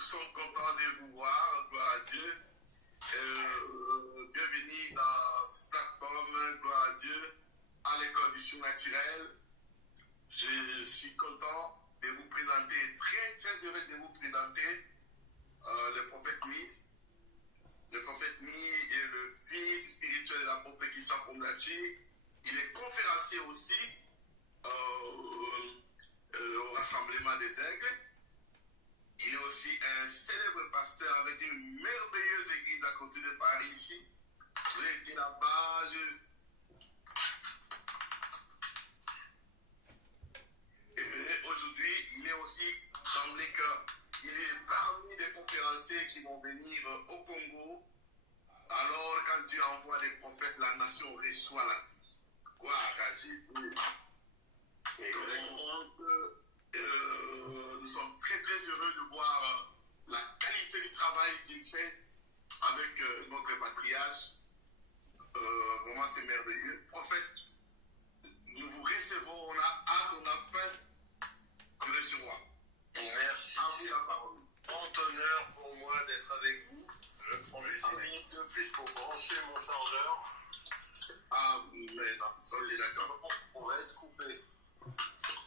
nous sommes contents de vous voir, gloire à Dieu. Bienvenue dans cette plateforme, gloire à Dieu, à l'école du surnaturel. Je suis content de vous présenter, très heureux de vous présenter le prophète Nuit. Le prophète Nuit est le fils spirituel de l'apôtre Kissa Pongachi. Il est conférencier aussi au Rassemblement des Aigles. Il est aussi un célèbre pasteur avec une merveilleuse église à côté de Paris ici. J'ai été là-bas. Et aujourd'hui, il est aussi semblé qu'il est parmi les conférenciers qui vont venir au Congo. Alors, quand Dieu envoie les prophètes, la nation reçoit la vie. Quoi, Jésus. Exactement. Nous sommes très heureux de voir la qualité du travail qu'il fait avec notre patriarche. Vraiment, c'est merveilleux. Prophète, nous vous recevons, on a hâte, on a faim de recevoir. Merci. À vous la parole. Grand honneur pour moi d'être avec vous. Je prends juste une minute de plus pour brancher mon chargeur. Ah, mais non, ça c'est d'accord. On va être coupé.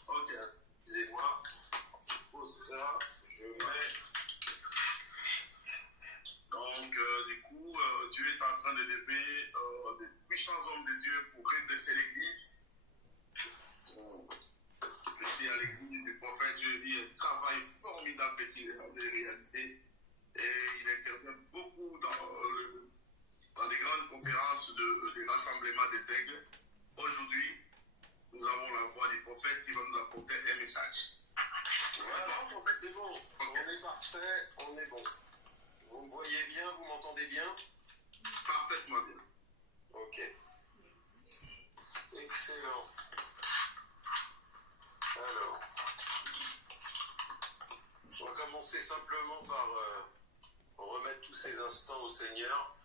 Ok. Excusez-moi. Je pose ça. Je mets. Donc, du coup, Dieu est en train de lever de puissants hommes de Dieu pour redresser l'église. Je suis à l'église du prophète, je vis un travail formidable qu'il est en train de réaliser. Et il intervient beaucoup dans les grandes conférences du Rassemblement des Aigles. Aujourd'hui, nous avons la voix du prophète qui va nous apporter un message. Voilà, prophète, c'est bon. On est parfait, on est bon. Vous me voyez bien, vous m'entendez bien? Parfaitement bien. Ok. Excellent. Alors, on va commencer simplement par remettre tous ces instants au Seigneur.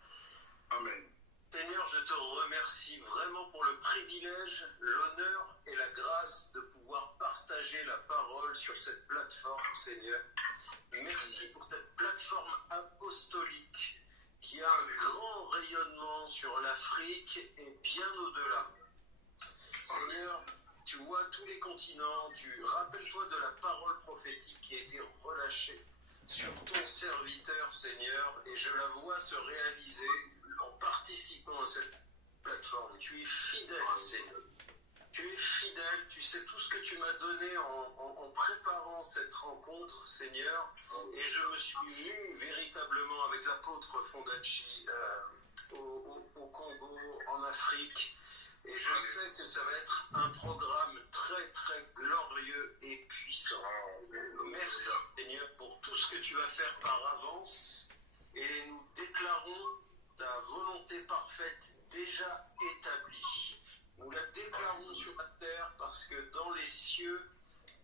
Amen. Seigneur, je te remercie vraiment pour le privilège, l'honneur et la grâce de pouvoir partager la parole sur cette plateforme, Seigneur. Merci pour cette plateforme apostolique qui a un grand rayonnement sur l'Afrique et bien au-delà. Seigneur, tu vois tous les continents, rappelle-toi de la parole prophétique qui a été relâchée sur ton serviteur, Seigneur, et je la vois se réaliser en participant à cette plateforme. Tu es fidèle, Seigneur. Tu es fidèle, tu sais tout ce que tu m'as donné en préparant cette rencontre, Seigneur, et je me suis mu véritablement avec l'apôtre Fondachi au Congo, en Afrique, et je sais que ça va être un programme très glorieux et puissant. Merci, Seigneur, pour tout ce que tu vas faire par avance, et nous déclarons ta volonté parfaite déjà établie. Nous la déclarons sur la terre parce que dans les cieux,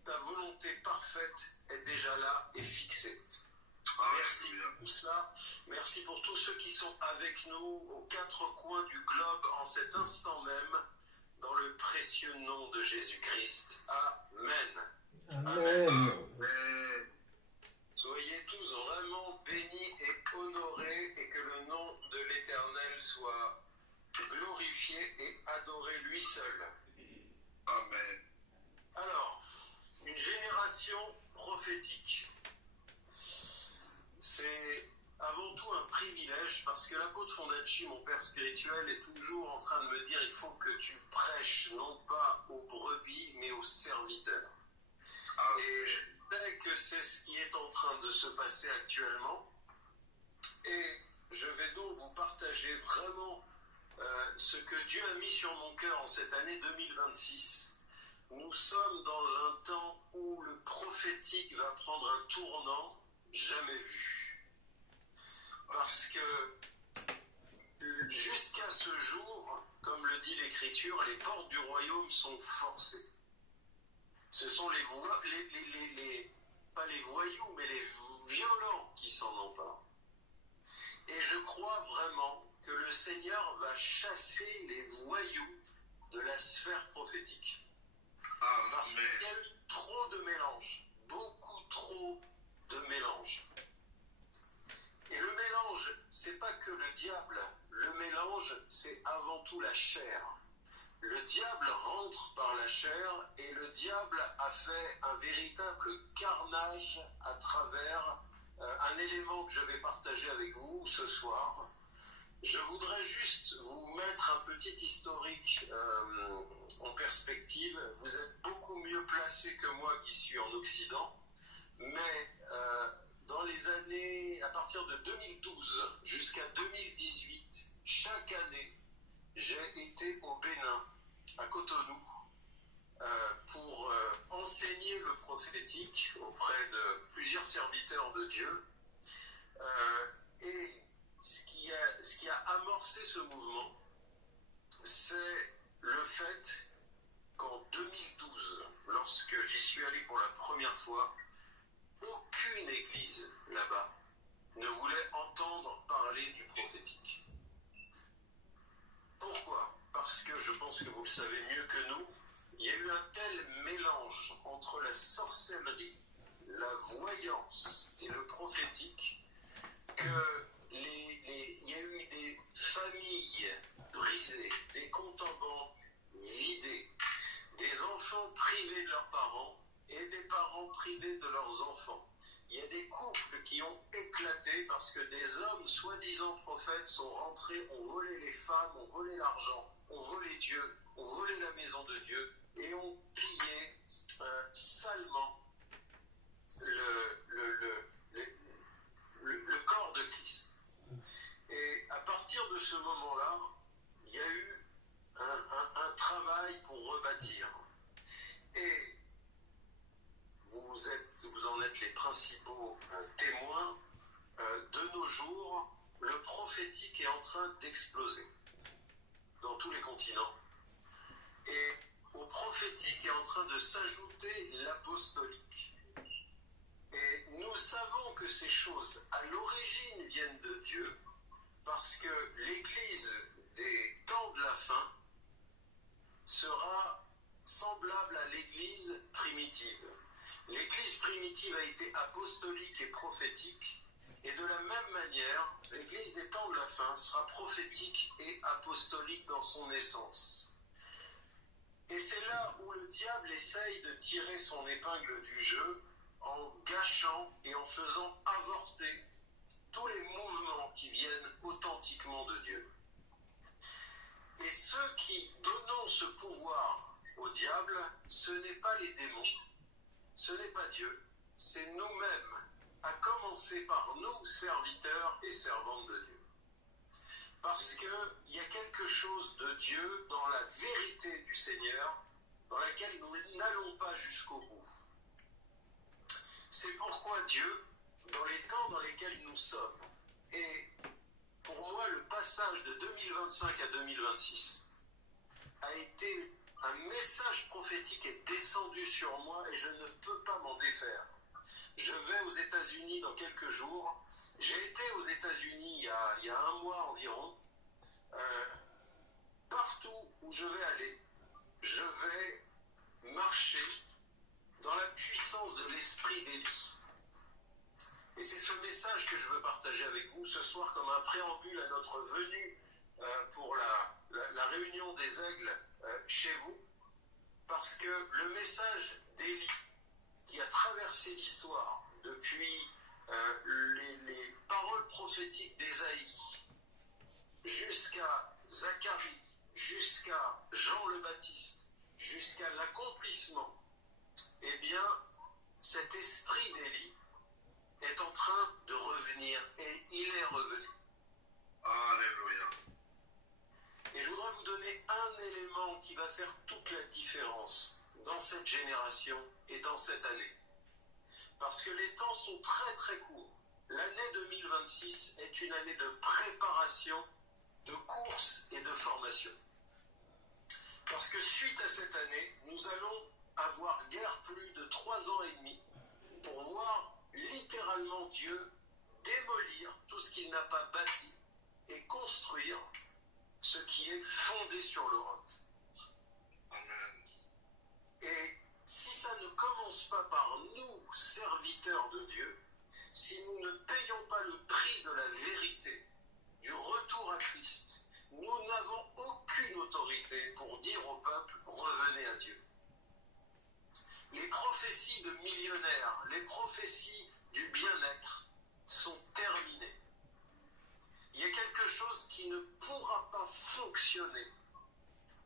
ta volonté parfaite est déjà là et fixée. Merci pour cela. Merci pour tous ceux qui sont avec nous aux quatre coins du globe en cet instant même, dans le précieux nom de Jésus-Christ. Amen. Amen. Soyez tous vraiment bénis et honorés et que le nom de l'Éternel soit glorifié et adoré lui seul. Amen. Alors, une génération prophétique. C'est avant tout un privilège parce que l'apôtre Fondachi, mon père spirituel, est toujours en train de me dire il faut que tu prêches non pas aux brebis mais aux serviteurs. Et je sais que c'est ce qui est en train de se passer actuellement. Et je vais donc vous partager vraiment ce que Dieu a mis sur mon cœur en cette année 2026. Nous sommes dans un temps où le prophétique va prendre un tournant jamais vu. Parce que jusqu'à ce jour, comme le dit l'Écriture, les portes du royaume sont forcées. Ce sont pas les voyous, mais les violents qui s'en emparent. Et je crois vraiment que le Seigneur va chasser les voyous de la sphère prophétique. Parce qu'il y a eu trop de mélange, beaucoup trop de mélange. que le diable, le mélange, c'est avant tout la chair. Le diable rentre par la chair et le diable a fait un véritable carnage à travers un élément que je vais partager avec vous ce soir. Je voudrais juste vous mettre un petit historique en perspective. Vous êtes beaucoup mieux placé que moi qui suis en Occident, mais dans les années, à partir de 2012 jusqu'à 2018, chaque année, j'ai été au Bénin, à Cotonou, pour enseigner le prophétique auprès de plusieurs serviteurs de Dieu. Et ce qui a amorcé ce mouvement, c'est le fait qu'en 2012, lorsque j'y suis allé pour la première fois, aucune église là-bas ne voulait entendre parler du prophétique. Pourquoi ? Parce que je pense que vous le savez mieux que nous, il y a eu un tel mélange entre la sorcellerie, la voyance et le prophétique que il y a eu des familles brisées, des comptes en banque vidés, des enfants privés de leurs parents et des parents privés de leurs enfants. Il y a des couples qui ont éclaté parce que des hommes soi-disant prophètes sont rentrés, ont volé les femmes, ont volé l'argent, ont volé Dieu, ont volé la maison de Dieu et ont pillé salement le corps de Christ. Et à partir de ce moment-là, il y a eu un travail pour rebâtir. Et vous en êtes les principaux témoins. De nos jours, le prophétique est en train d'exploser dans tous les continents. Et au prophétique est en train de s'ajouter l'apostolique. Et nous savons que ces choses, à l'origine, viennent de Dieu, parce que l'Église des temps de la fin sera semblable à l'Église primitive. L'Église primitive a été apostolique et prophétique, et de la même manière, l'Église des temps de la fin sera prophétique et apostolique dans son essence. Et c'est là où le diable essaye de tirer son épingle du jeu en gâchant et en faisant avorter tous les mouvements qui viennent authentiquement de Dieu. Et ceux qui donnons ce pouvoir au diable, ce n'est pas les démons, ce n'est pas Dieu, c'est nous-mêmes, à commencer par nous, serviteurs et servantes de Dieu. Parce qu'il y a quelque chose de Dieu dans la vérité du Seigneur, dans laquelle nous n'allons pas jusqu'au bout. C'est pourquoi Dieu, dans les temps dans lesquels nous sommes, et pour moi le passage de 2025 à 2026 a été un message prophétique est descendu sur moi et je ne peux pas m'en défaire. Je vais aux États-Unis dans quelques jours. J'ai été aux États-Unis il y a un mois environ. Partout où je vais aller, je vais marcher dans la puissance de l'esprit d'Élie. Et c'est ce message que je veux partager avec vous ce soir comme un préambule à notre venue pour la réunion des aigles chez vous. Parce que le message d'Élie qui a traversé l'histoire depuis les paroles prophétiques d'Ésaïe jusqu'à Zacharie, jusqu'à Jean le Baptiste, jusqu'à l'accomplissement, eh bien, cet esprit d'Élie est en train de revenir et il est revenu. Alléluia. Et je voudrais vous donner un élément qui va faire toute la différence dans cette génération et dans cette année. Parce que les temps sont très très courts. L'année 2026 est une année de préparation, de course et de formation. Parce que suite à cette année, nous allons avoir guère plus de 3 ans et demi pour voir littéralement Dieu démolir tout ce qu'il n'a pas bâti et construire ce qui est fondé sur le roc. Amen. Et si ça ne commence pas par nous, serviteurs de Dieu, si nous ne payons pas le prix de la vérité, du retour à Christ, nous n'avons aucune autorité pour dire au peuple « revenez à Dieu ». Les prophéties de millionnaires, les prophéties du bien-être sont terminées. Il y a quelque chose qui ne pourra pas fonctionner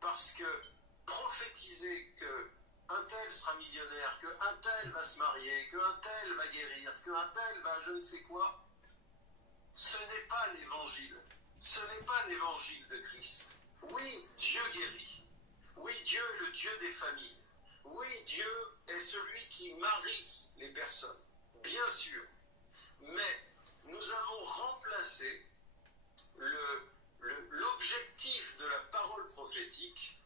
parce que prophétiser qu'un tel sera millionnaire, qu'un tel va se marier, qu'un tel va guérir, qu'un tel va je ne sais quoi, ce n'est pas l'évangile. Ce n'est pas l'évangile de Christ. Oui, Dieu guérit. Oui, Dieu est le Dieu des familles. Oui, Dieu est celui qui marie les personnes. Bien sûr. Mais nous avons remplacé l'objectif de la parole prophétique.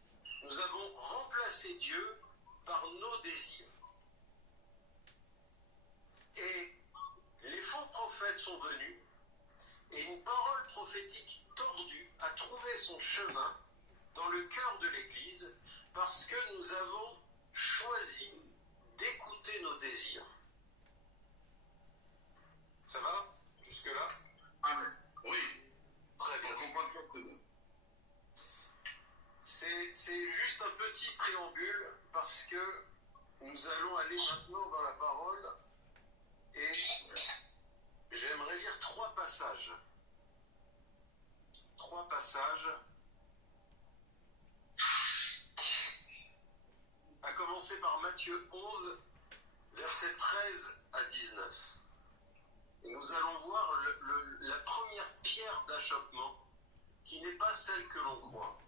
Nous avons remplacé Dieu par nos désirs. Et les faux prophètes sont venus et une parole prophétique tordue a trouvé son chemin dans le cœur de l'Église parce que nous avons choisi d'écouter nos désirs. Ça va jusque-là? Amen. Oui. Très bien. On comprend très bien. C'est juste un petit préambule parce que nous allons aller maintenant dans la parole et j'aimerais lire 3 passages. 3 passages. À commencer par Matthieu 11, versets 13 à 19. Et nous allons voir la première pierre d'achoppement qui n'est pas celle que l'on croit.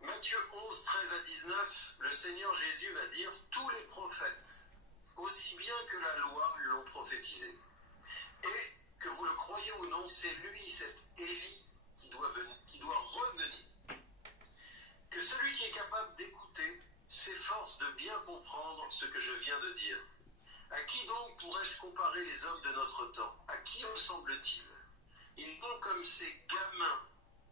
Matthieu 11, 13 à 19, le Seigneur Jésus va dire « Tous les prophètes, aussi bien que la loi, l'ont prophétisé. Et que vous le croyez ou non, c'est lui, cet Élie, qui doit revenir. Que celui qui est capable d'écouter s'efforce de bien comprendre ce que je viens de dire. À qui donc pourrais-je comparer les hommes de notre temps? À qui ressemblent-ils? Ils vont comme ces gamins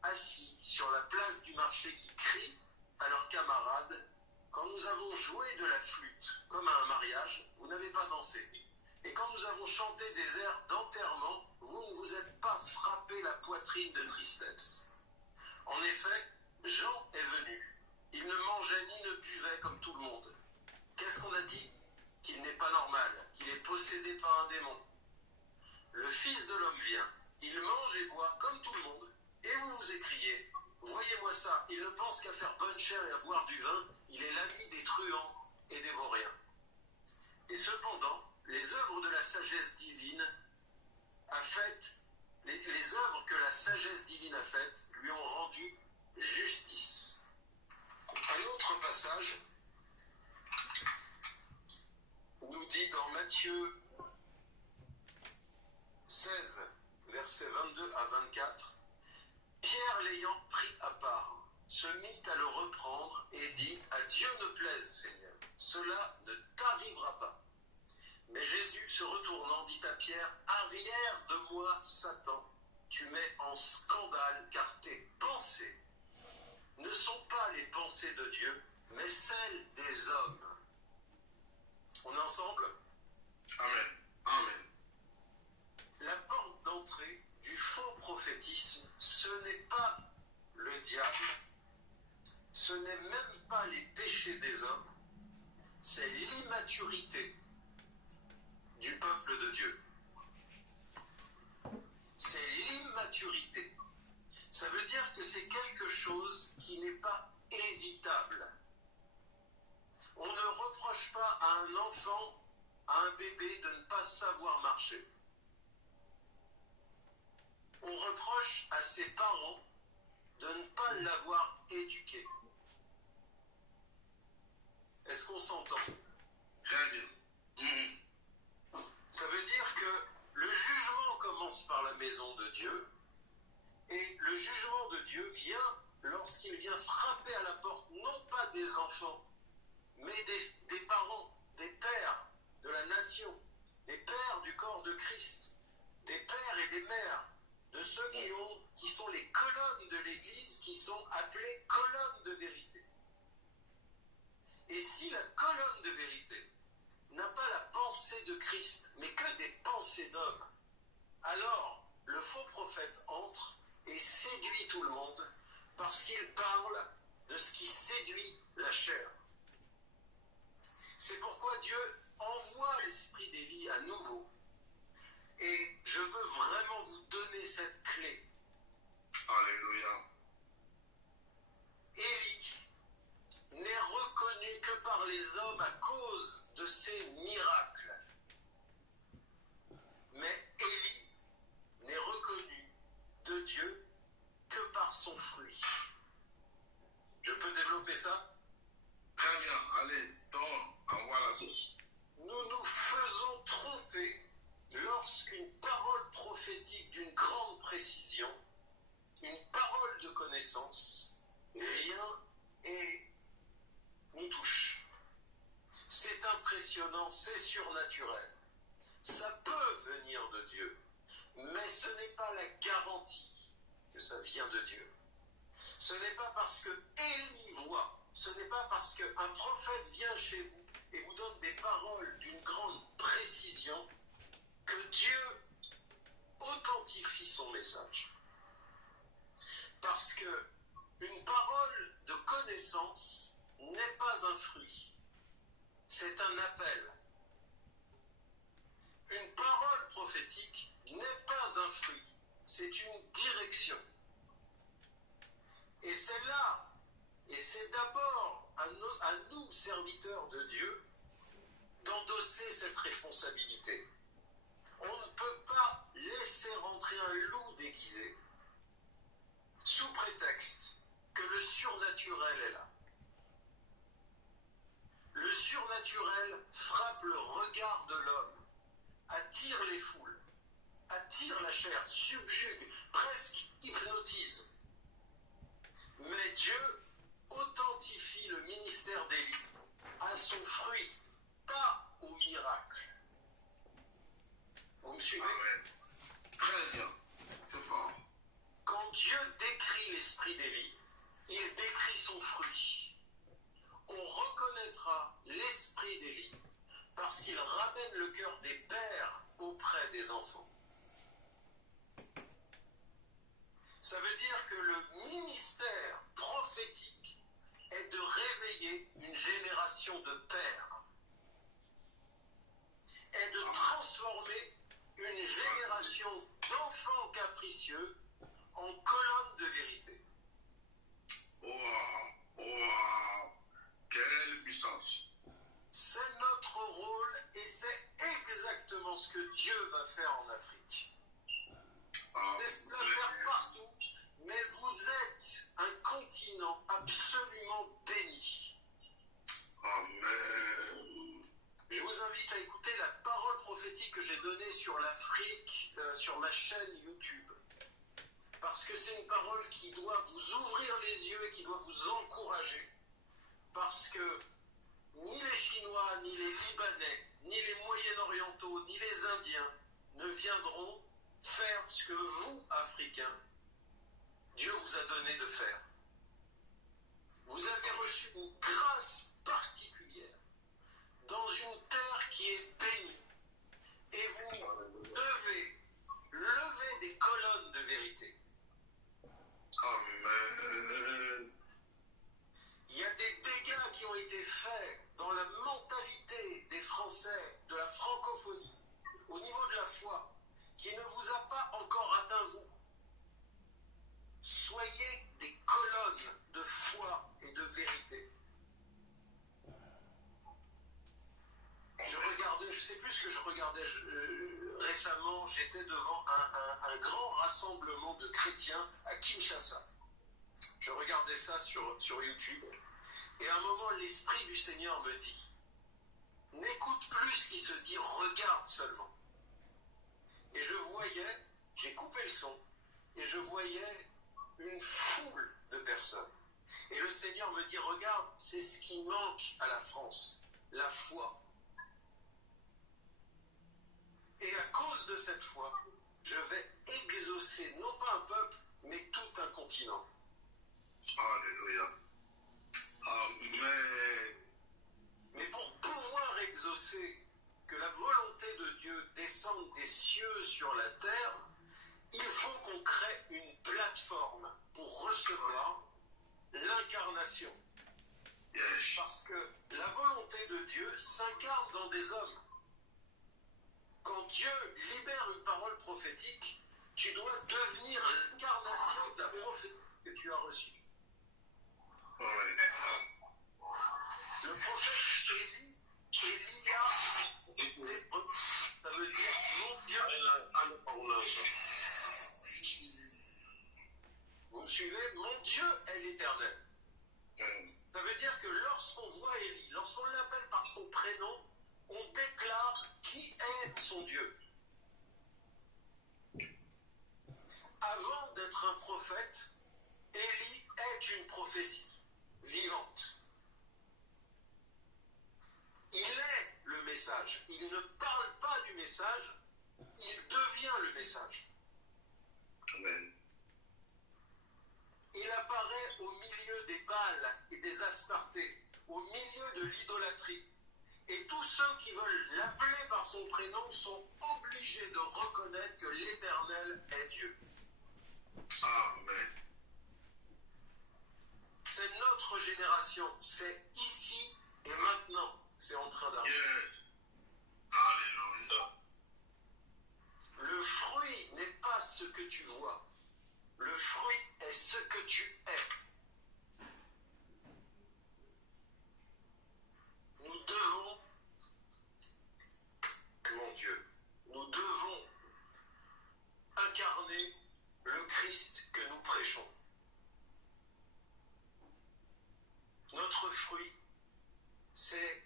assis sur la place du marché qui crient à leurs camarades « Quand nous avons joué de la flûte, comme à un mariage, vous n'avez pas dansé. Et quand nous avons chanté des airs d'enterrement, vous ne vous êtes pas frappé la poitrine de tristesse. En effet, Jean est venu. Il ne mangeait ni ne buvait comme tout le monde. Qu'est-ce qu'on a dit? Qu'il n'est pas normal, qu'il est possédé par un démon. Le Fils de l'homme vient. Il mange et boit comme tout le monde. Et vous vous écriez, voyez-moi ça, il ne pense qu'à faire bonne chère et à boire du vin, il est l'ami des truands et des vauriens. Et cependant, les œuvres de la sagesse divine a faites, les œuvres que la sagesse divine a faites lui ont rendu justice. Un autre passage nous dit dans Matthieu 16, versets 22 à 24, Pierre l'ayant pris à part, se mit à le reprendre et dit « À Dieu ne plaise, Seigneur, cela ne t'arrivera pas. » Mais Jésus, se retournant, dit à Pierre « Arrière de moi, Satan, tu mets en scandale, car tes pensées ne sont pas les pensées de Dieu, mais celles des hommes. » On est ensemble? Amen. Amen. La porte d'entrée du faux prophétisme, ce n'est pas le diable, ce n'est même pas les péchés des hommes, c'est l'immaturité du peuple de Dieu. C'est l'immaturité. Ça veut dire que c'est quelque chose qui n'est pas évitable. On ne reproche pas à un enfant, à un bébé de ne pas savoir marcher. On reproche à ses parents de ne pas l'avoir éduqué. Est-ce qu'on s'entend? Très bien. Ça veut dire que le jugement commence par la maison de Dieu, et le jugement de Dieu vient lorsqu'il vient frapper à la porte, non pas des enfants, mais des parents, des pères de la nation, des pères du corps de Christ, des pères et des mères, de ceux qui sont les colonnes de l'Église, qui sont appelées colonnes de vérité. Et si la colonne de vérité n'a pas la pensée de Christ, mais que des pensées d'hommes, alors le faux prophète entre et séduit tout le monde parce qu'il parle de ce qui séduit la chair. C'est pourquoi Dieu envoie l'esprit d'Élie à nouveau. Et je veux vraiment vous donner cette clé. Alléluia. Élie n'est reconnu que par les hommes à cause de ses miracles. Mais Élie n'est reconnu de Dieu que par son fruit. Je peux développer ça? Très bien. Allez, donne, envoie la sauce. Nous nous faisons tromper lorsqu'une parole prophétique d'une grande précision, une parole de connaissance, vient et nous touche. C'est impressionnant, c'est surnaturel. Ça peut venir de Dieu, mais ce n'est pas la garantie que ça vient de Dieu. Ce n'est pas parce que Élie voit, ce n'est pas parce qu'un prophète vient chez vous et vous donne des paroles d'une grande précision que Dieu authentifie son message. Parce que une parole de connaissance n'est pas un fruit, c'est un appel. Une parole prophétique n'est pas un fruit, c'est une direction. Et c'est là, et c'est d'abord à nous, serviteurs de Dieu, d'endosser cette responsabilité. On ne peut pas laisser rentrer un loup déguisé sous prétexte que le surnaturel est là. Le surnaturel frappe le regard de l'homme, attire les foules, attire la chair, subjugue, presque hypnotise. Mais Dieu authentifie le ministère d'Élie à son fruit, pas au miracle. Vous me suivez? Amen. Très bien. C'est fort. Quand Dieu décrit l'esprit d'Élie, il décrit son fruit. On reconnaîtra l'esprit d'Élie parce qu'il ramène le cœur des pères auprès des enfants. Ça veut dire que le ministère prophétique est de réveiller une génération de pères, est de transformer une génération d'enfants capricieux en colonne de vérité. Wow, wow, quelle puissance. C'est notre rôle et c'est exactement ce que Dieu va faire en Afrique. C'est ce qu'il va faire partout, mais vous êtes un continent absolument béni. Amen. Je vous invite à écouter la parole prophétique que j'ai donnée sur l'Afrique, sur ma chaîne YouTube. Parce que c'est une parole qui doit vous ouvrir les yeux et qui doit vous encourager. Parce que ni les Chinois, ni les Libanais, ni les Moyen-Orientaux, ni les Indiens ne viendront faire ce que vous, Africains, Dieu vous a donné de faire. Vous avez reçu une grâce particulière dans une terre qui est bénie. Et vous devez lever des colonnes de vérité. Amen. Il y a des dégâts qui ont été faits dans la mentalité des Français, de la francophonie, au niveau de la foi, qui ne vous a pas encore atteint vous. Soyez des colonnes de foi et de vérité. Je regardais, je ne sais plus ce que je regardais récemment, j'étais devant un grand rassemblement de chrétiens à Kinshasa. Je regardais ça sur YouTube, et à un moment, l'Esprit du Seigneur me dit, n'écoute plus ce qui se dit, regarde seulement. Et je voyais, j'ai coupé le son, et je voyais une foule de personnes. Et le Seigneur me dit, regarde, c'est ce qui manque à la France, la foi. Et à cause de cette foi, je vais exaucer non pas un peuple, mais tout un continent. Alléluia. Amen. Mais pour pouvoir exaucer, que la volonté de Dieu descende des cieux sur la terre, il faut qu'on crée une plateforme pour recevoir l'incarnation. Yes. Parce que la volonté de Dieu s'incarne dans des hommes. Quand Dieu libère une parole prophétique, tu dois devenir l'incarnation de la prophétie que tu as reçue. Ouais. Le prophète Élia, ça veut dire mon Dieu. Vous me suivez? Mon Dieu est l'éternel. Ça veut dire que lorsqu'on voit Élie, lorsqu'on l'appelle par son prénom, on déclare qui est son Dieu. Avant d'être un prophète, Élie est une prophétie vivante. Il est le message. Il ne parle pas du message, il devient le message. Amen. Il apparaît au milieu des Baals et des Astartés, au milieu de l'idolâtrie. Et tous ceux qui veulent l'appeler par son prénom sont obligés de reconnaître que l'Éternel est Dieu. Amen. C'est notre génération. C'est ici et maintenant. C'est en train d'arriver. Yes. Alléluia. Le fruit n'est pas ce que tu vois. Le fruit est ce que tu es. Nous devons, mon Dieu, nous devons incarner le Christ que nous prêchons. Notre fruit, c'est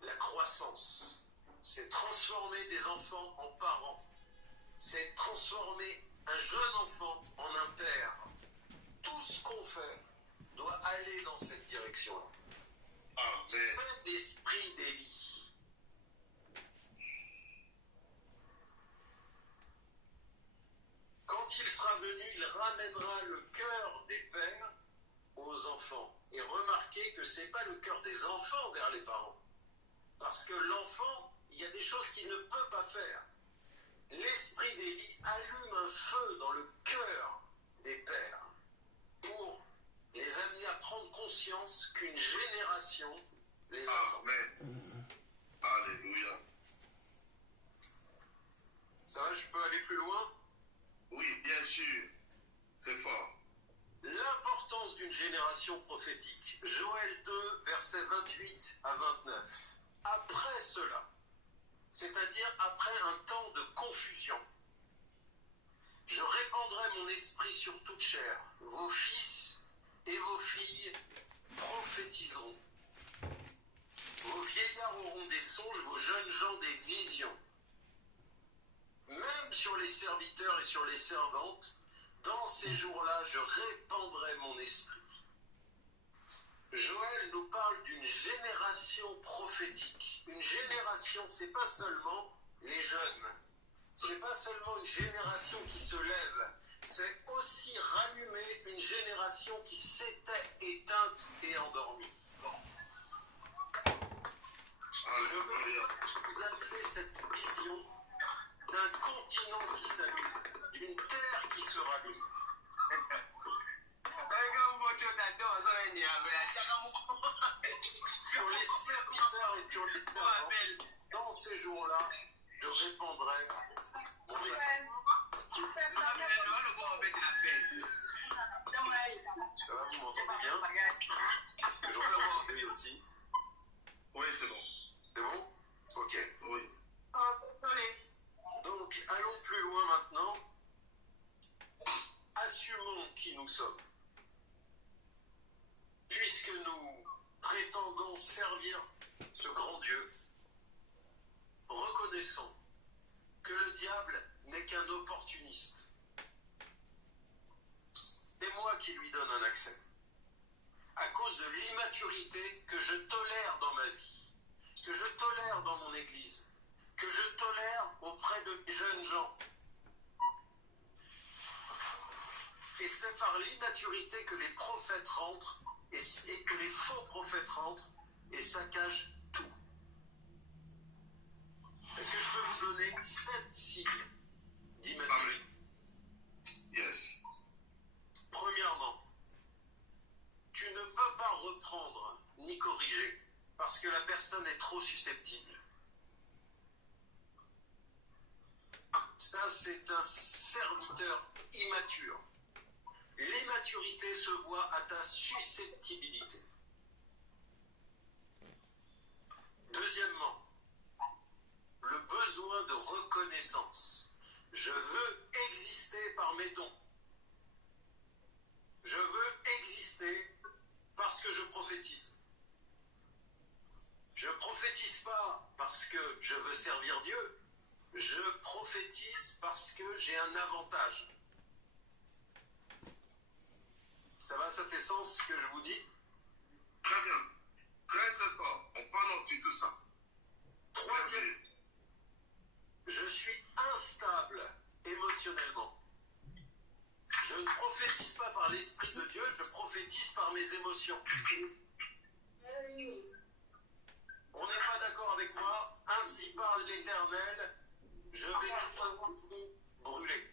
la croissance. C'est transformer des enfants en parents. C'est transformer un jeune enfant en un père. Tout ce qu'on fait doit aller dans cette direction-là. C'est Amen. même l'esprit d'Élie. Quand il sera venu, il ramènera le cœur des pères aux enfants. Et remarquez que ce n'est pas le cœur des enfants vers les parents. Parce que l'enfant, il y a des choses qu'il ne peut pas faire. L'esprit d'Élie allume un feu dans le cœur des pères pour les amener à prendre conscience qu'une génération les attend. Amen. Alléluia. Ça va, je peux aller plus loin? Oui, bien sûr. C'est fort. L'importance d'une génération prophétique. Joël 2, versets 28 à 29. Après cela, c'est-à-dire après un temps de confusion, je répandrai mon esprit sur toute chair. Vos fils et vos filles prophétiseront. Vos vieillards auront des songes, vos jeunes gens des visions. Même sur les serviteurs et sur les servantes, dans ces jours-là, je répandrai mon esprit. Joël nous parle d'une génération prophétique. Une génération, c'est pas seulement les jeunes. C'est pas seulement une génération qui se lève. C'est aussi rallumer une génération qui s'était éteinte et endormie. Je veux vous amener cette vision d'un continent qui s'allume, d'une terre qui se rallume. Pour les serviteurs et pour les servants, dans ces jours-là, je répandrai mon esprit. Ça va, vous m'entendez bien? Je vais l'avoir un bébé aussi. Oui, c'est bon. C'est bon? Ok. Oui. Donc, allons plus loin maintenant. Assumons qui nous sommes. Puisque nous prétendons servir ce grand Dieu, reconnaissons que le diable n'est qu'un opportuniste. C'est moi qui lui donne un accès. À cause de l'immaturité que je tolère dans ma vie, que je tolère dans mon église, que je tolère auprès de jeunes gens. Et c'est par l'immaturité que les prophètes rentrent et que les faux prophètes rentrent et saccagent tout. Est-ce que je peux vous donner 7 signes d'immaturité? que la personne est trop susceptible. Ça, c'est un serviteur immature. L'immaturité se voit à ta susceptibilité. Deuxièmement, le besoin de reconnaissance. Je veux exister par mes dons. Je veux exister parce que je prophétise. Je ne prophétise pas parce que je veux servir Dieu. Je prophétise parce que j'ai un avantage. Ça va, ça fait sens ce que je vous dis? Très bien. Très très fort. On prend note de tout ça. Troisième, je suis instable émotionnellement. Je ne prophétise pas par l'Esprit de Dieu, je prophétise par mes émotions. On n'est pas d'accord avec moi? Ainsi parle l'Éternel, je vais tout brûler.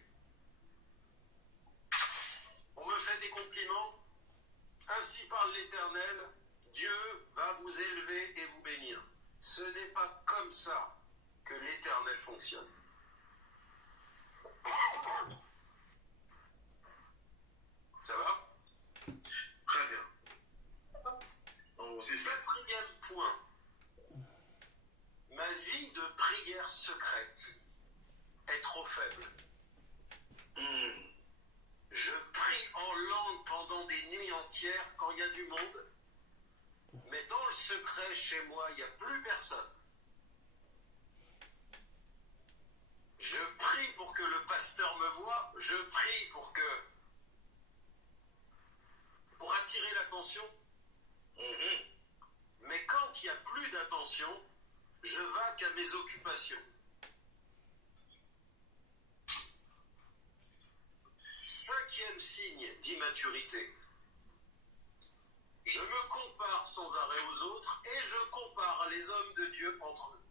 On me fait des compliments. Ainsi parle l'Éternel, Dieu va vous élever et vous bénir. Ce n'est pas comme ça que l'Éternel fonctionne. Ça va? Très bien. Donc, c'est ça. Quatrième point. Ma vie de prière secrète est trop faible. Je prie en langue pendant des nuits entières quand il y a du monde, mais dans le secret chez moi, il n'y a plus personne. Je prie pour que le pasteur me voie, je prie pour attirer l'attention. Mais quand il n'y a plus d'attention, je vaque à mes occupations. Cinquième signe d'immaturité. Je me compare sans arrêt aux autres et je compare les hommes de Dieu entre eux.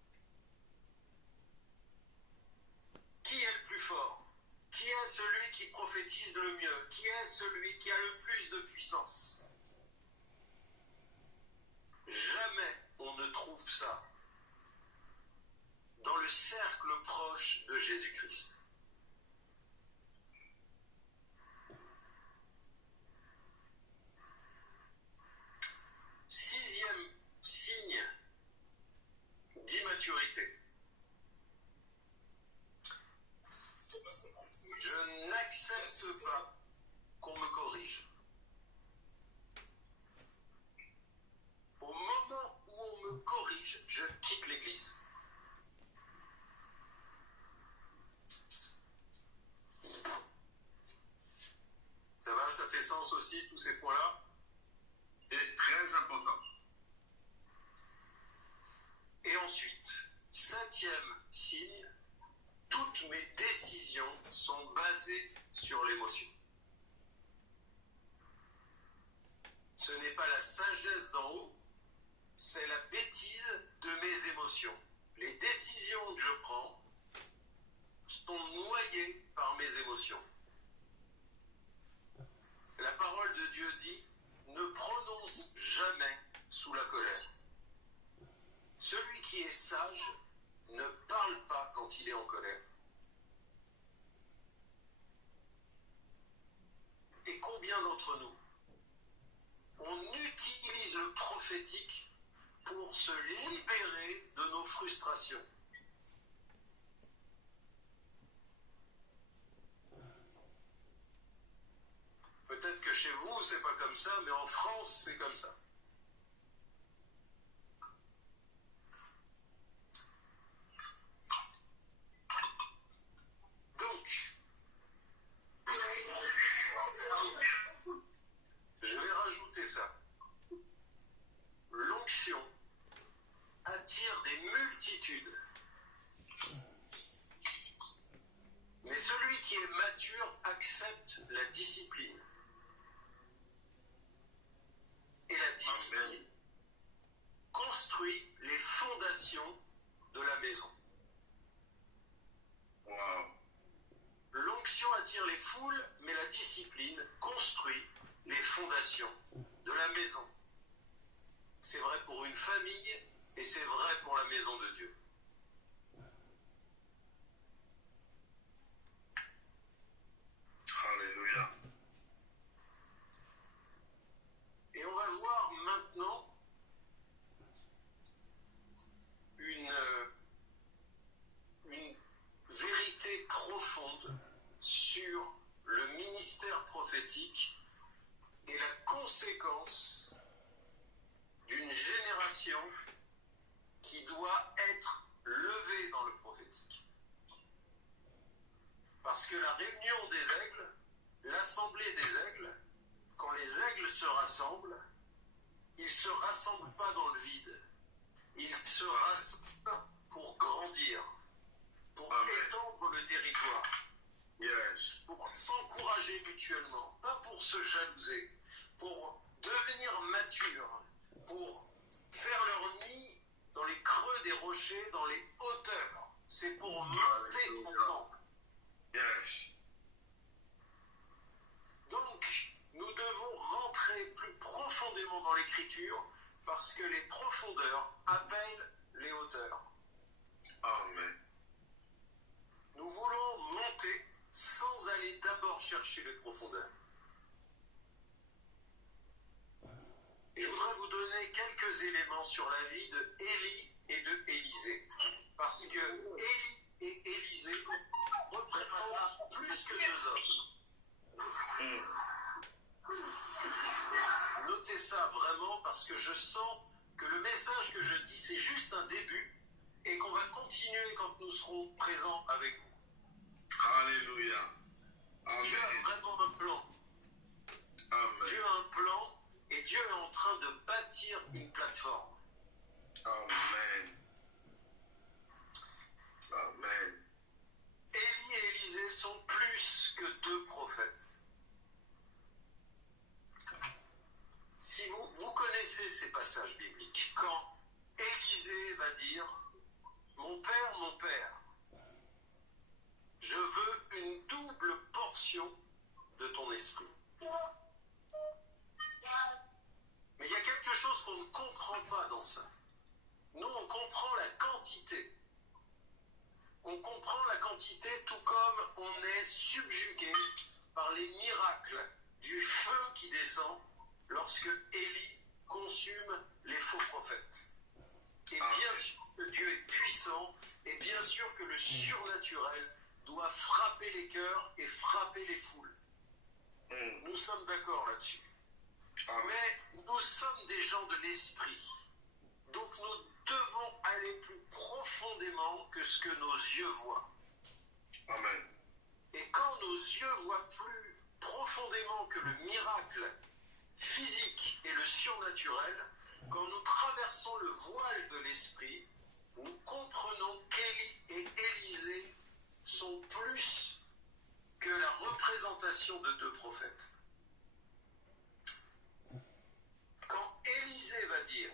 Qui est le plus fort? Qui est celui qui prophétise le mieux? Qui est celui qui a le plus de puissance? Jamais on ne trouve ça dans le cercle proche de Jésus-Christ. Sixième signe d'immaturité. Je n'accepte pas qu'on me corrige. Au moment où on me corrige, je quitte l'église. Ça va, ça fait sens aussi, tous ces points-là? C'est très important. Et ensuite, septième signe, toutes mes décisions sont basées sur l'émotion. Ce n'est pas la sagesse d'en haut, c'est la bêtise de mes émotions. Les décisions que je prends sont noyées par mes émotions. La parole de Dieu dit, ne prononce jamais sous la colère. Celui qui est sage ne parle pas quand il est en colère. Et combien d'entre nous, on utilise le prophétique pour se libérer de nos frustrations? Peut-être que chez vous, c'est pas comme ça, mais en France, c'est comme ça. Donc, je vais rajouter ça. L'onction attire des multitudes. Mais celui qui est mature accepte la discipline. Et la discipline construit les fondations de la maison. Wow. L'onction attire les foules, mais la discipline construit les fondations de la maison. C'est vrai pour une famille, et c'est vrai pour la maison de Dieu. Alléluia. Et on va voir maintenant une vérité profonde sur le ministère prophétique et la conséquence d'une génération qui doit être levée dans le prophétique. Parce que la réunion des aigles, l'assemblée des aigles, quand les aigles se rassemblent, ils ne se rassemblent pas dans le vide. Ils se rassemblent pour grandir, pour étendre le territoire, pour s'encourager mutuellement, pas pour se jalouser, pour devenir matures, pour faire leur nid dans les creux des rochers, dans les hauteurs. C'est pour monter ensemble. Donc, nous devons rentrer plus profondément dans l'écriture parce que les profondeurs appellent les hauteurs. Amen. Nous voulons monter sans aller d'abord chercher les profondeurs. Et je voudrais vous donner quelques éléments sur la vie de Élie et de Élisée. Parce que Élie et Élisée représentent plus que deux hommes. Notez ça vraiment parce que je sens que le message que je dis, c'est juste un début et qu'on va continuer quand nous serons présents avec vous. Alléluia. Dieu a Amen. vraiment un plan. Amen. Dieu a un plan et Dieu est en train de bâtir une plateforme. Amen. Amen. Élie et Élisée sont plus que deux prophètes. Si vous connaissez ces passages bibliques, quand Élisée va dire « Mon père, je veux une double portion de ton esprit. » Mais il y a quelque chose qu'on ne comprend pas dans ça. Nous, on comprend la quantité. On comprend la quantité tout comme on est subjugué par les miracles du feu qui descend lorsque Élie consume les faux prophètes. Et bien sûr que Dieu est puissant, et bien sûr que le surnaturel doit frapper les cœurs et frapper les foules. Nous sommes d'accord là-dessus. Mais nous sommes des gens de l'esprit. Donc nous devons aller plus profondément que ce que nos yeux voient. Amen. Et quand nos yeux voient plus profondément que le miracle physique et le surnaturel, quand nous traversons le voile de l'esprit, nous comprenons qu'Élie et Élisée sont plus que la représentation de deux prophètes. Quand Élisée va dire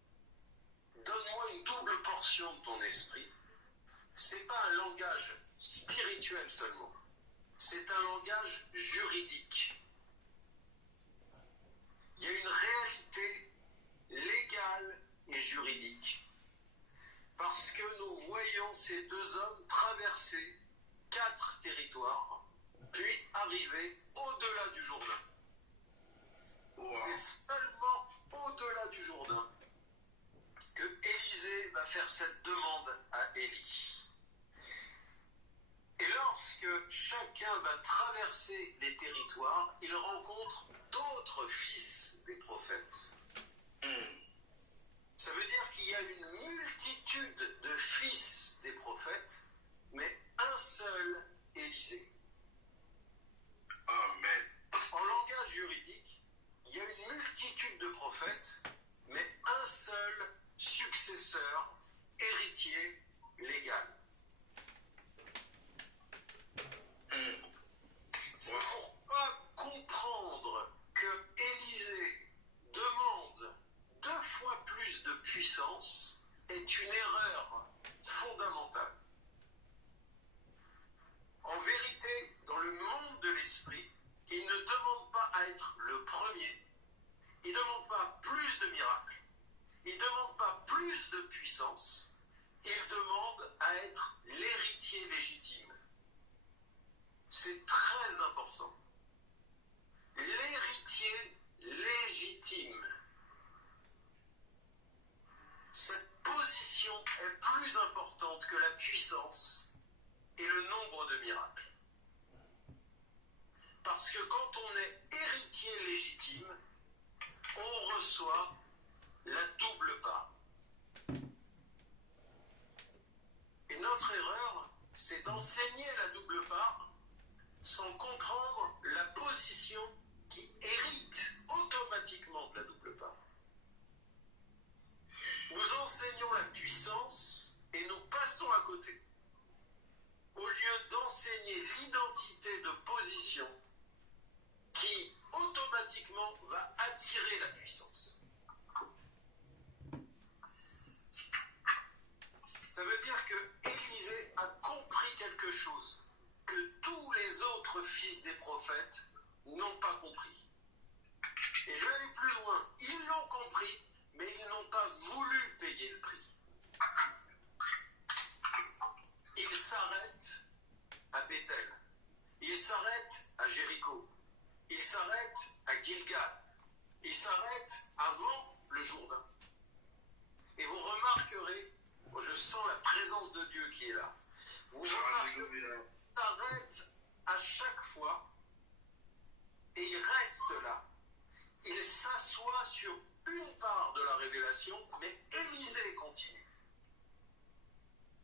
« Donne-moi une double portion de ton esprit », c'est pas un langage spirituel seulement, c'est un langage juridique. Il y a une réalité légale et juridique. Parce que nous voyons ces deux hommes traverser 4 territoires, puis arriver au-delà du Jourdain. Wow. C'est seulement au-delà du Jourdain que Élisée va faire cette demande à Élie. Et lorsque chacun va traverser les territoires, il rencontre d'autres fils des prophètes. Ça veut dire qu'il y a une multitude de fils des prophètes, mais un seul Élisée. Amen. En langage juridique, il y a une multitude de prophètes, mais un seul successeur, héritier légal. C'est pourquoi comprendre que Élisée demande 2 fois plus de puissance est une erreur fondamentale. En vérité, dans le monde de l'esprit, il ne demande pas à être le premier, il ne demande pas plus de miracles, il ne demande pas plus plus de puissance, il demande à être l'héritier légitime. C'est très important. L'héritier légitime. Cette position est plus importante que la puissance et le nombre de miracles. Parce que quand on est héritier légitime, on reçoit la double part. Et notre erreur, c'est d'enseigner la double part sans comprendre la position qui hérite automatiquement de la double part. Nous enseignons la puissance et nous passons à côté. Au lieu d'enseigner l'identité de position qui automatiquement va attirer la puissance. Ça veut dire que Élisée a compris quelque chose que tous les autres fils des prophètes n'ont pas compris. Et je vais aller plus loin. Ils l'ont compris, mais ils n'ont pas voulu payer le prix. Ils s'arrêtent à Bethel. Ils s'arrêtent à Jéricho. Ils s'arrêtent à Gilgal. Ils s'arrêtent avant le Jourdain. Et vous remarquerez, moi je sens la présence de Dieu qui est là. Vous remarquerez qu'ils s'arrêtent à chaque fois et ils restent là. Ils s'assoient sur une part de la révélation, mais Élisée continue.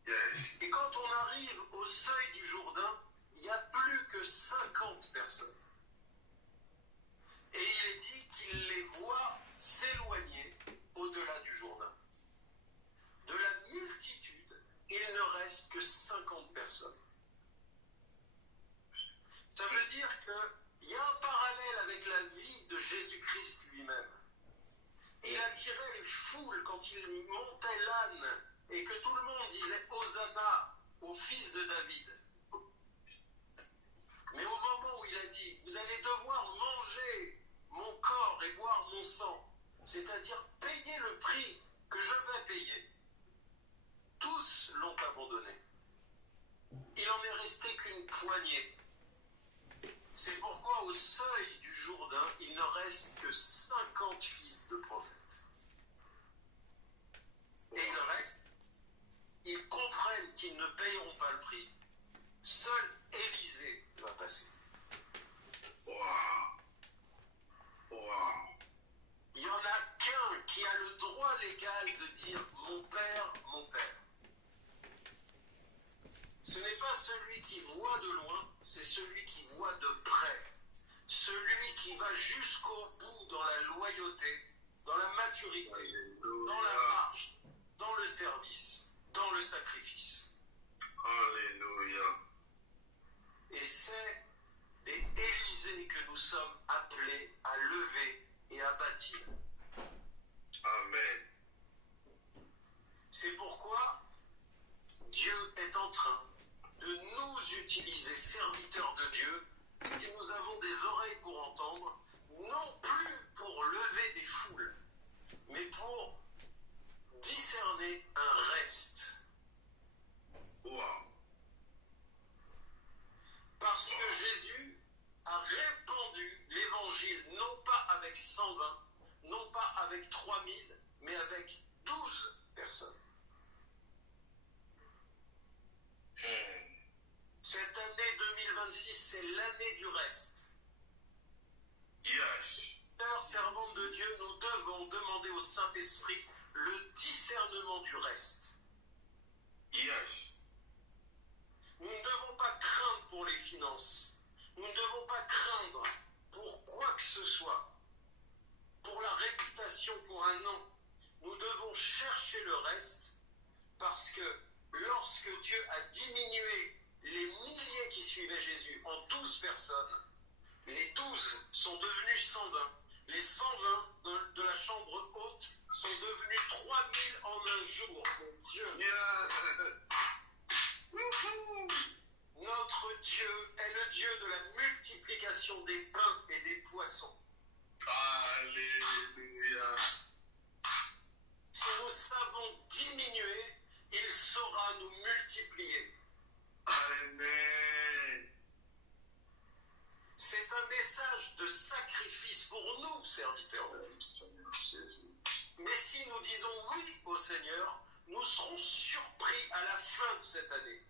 Yes. Et quand on arrive au seuil du Jourdain, il n'y a plus que 50 personnes. Et il est dit qu'il les voit s'éloigner au-delà du Jourdain. De la multitude, il ne reste que 50 personnes. Ça veut dire qu'il y a un parallèle avec la vie de Jésus-Christ lui-même. Il attirait les foules quand il montait l'âne et que tout le monde disait Hosanna au fils de David. Mais au moment où il a dit, vous allez devoir manger mon corps et boire mon sang, c'est-à-dire payer le prix que je vais payer, tous l'ont abandonné. Il en est resté qu'une poignée. C'est pourquoi au seuil du Jourdain, il ne reste que 50 fils de prophètes. Et le reste, ils comprennent qu'ils ne payeront pas le prix. Seul Élisée va passer. Wow. Wow. Il n'y en a qu'un qui a le droit légal de dire « Mon Père, mon Père ». Ce n'est pas celui qui voit de loin, c'est celui qui voit de près. Celui qui va jusqu'au bout dans la loyauté, dans la maturité, dans la marche, dans le service, dans le sacrifice. Alléluia. Et c'est des Élysées que nous sommes appelés à lever et à bâtir. Amen. C'est pourquoi Dieu est en train de nous utiliser, serviteurs de Dieu, si nous avons des oreilles pour entendre, non plus pour lever des foules, mais pour discerner un reste. Wow. Parce que Jésus a répandu l'évangile, non pas avec 120, non pas avec 3000, mais avec 12 personnes. Cette année 2026, c'est l'année du reste. Yes. Servantes de Dieu, nous devons demander au Saint-Esprit le discernement du reste. Yes. Nous ne devons pas craindre pour les finances. Nous ne devons pas craindre pour quoi que ce soit. Pour la réputation, pour un nom. Nous devons chercher le reste parce que lorsque Dieu a diminué les milliers qui suivaient Jésus en 12 personnes, les 12 sont devenus 120. Les 120 de la chambre haute sont devenus 3000 en un jour. Mon Dieu. Yes. Notre Dieu est le Dieu de la multiplication des pains et des poissons. Alléluia. Si nous savons diminuer, il saura nous multiplier. Amen. C'est un message de sacrifice pour nous, serviteurs de Dieu. Seigneur Jésus. Mais si nous disons oui au Seigneur, nous serons surpris à la fin de cette année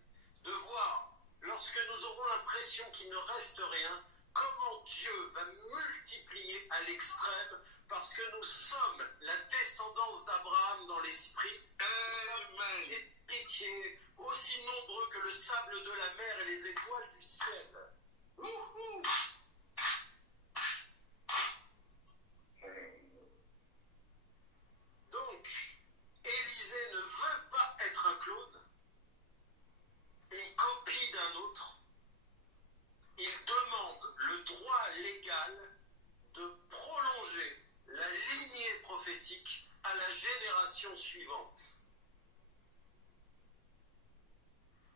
de voir, lorsque nous aurons l'impression qu'il ne reste rien, comment Dieu va multiplier à l'extrême, parce que nous sommes la descendance d'Abraham dans l'esprit, Amen. héritiers aussi nombreux que le sable de la mer et les étoiles du ciel. Wouhou! Donc, Élisée ne veut pas être un clone, une copie d'un autre. Il demande le droit légal de prolonger la lignée prophétique à la génération suivante.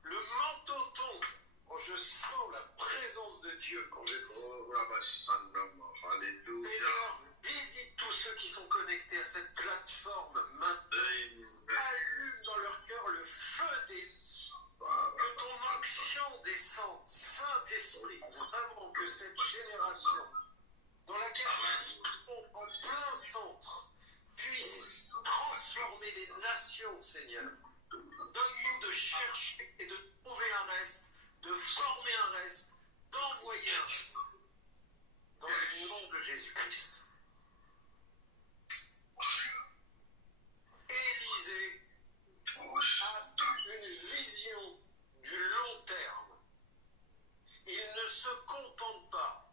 Le manteau tombe. Oh, je sens la présence de Dieu quand je dis ça. Oh, Rabba Shandama. Alléluia. Seigneur, visite tous ceux qui sont connectés à cette plateforme maintenant. Allume dans leur cœur le feu d'Élie. Que ton onction descende, Saint-Esprit, vraiment que cette génération dans laquelle nous sommes en plein centre puisse transformer les nations, Seigneur. Donne-nous de chercher et de trouver un reste, de former un reste, d'envoyer un reste. Dans le nom de Jésus-Christ. Élisée a une vision du long terme. Il ne se contente pas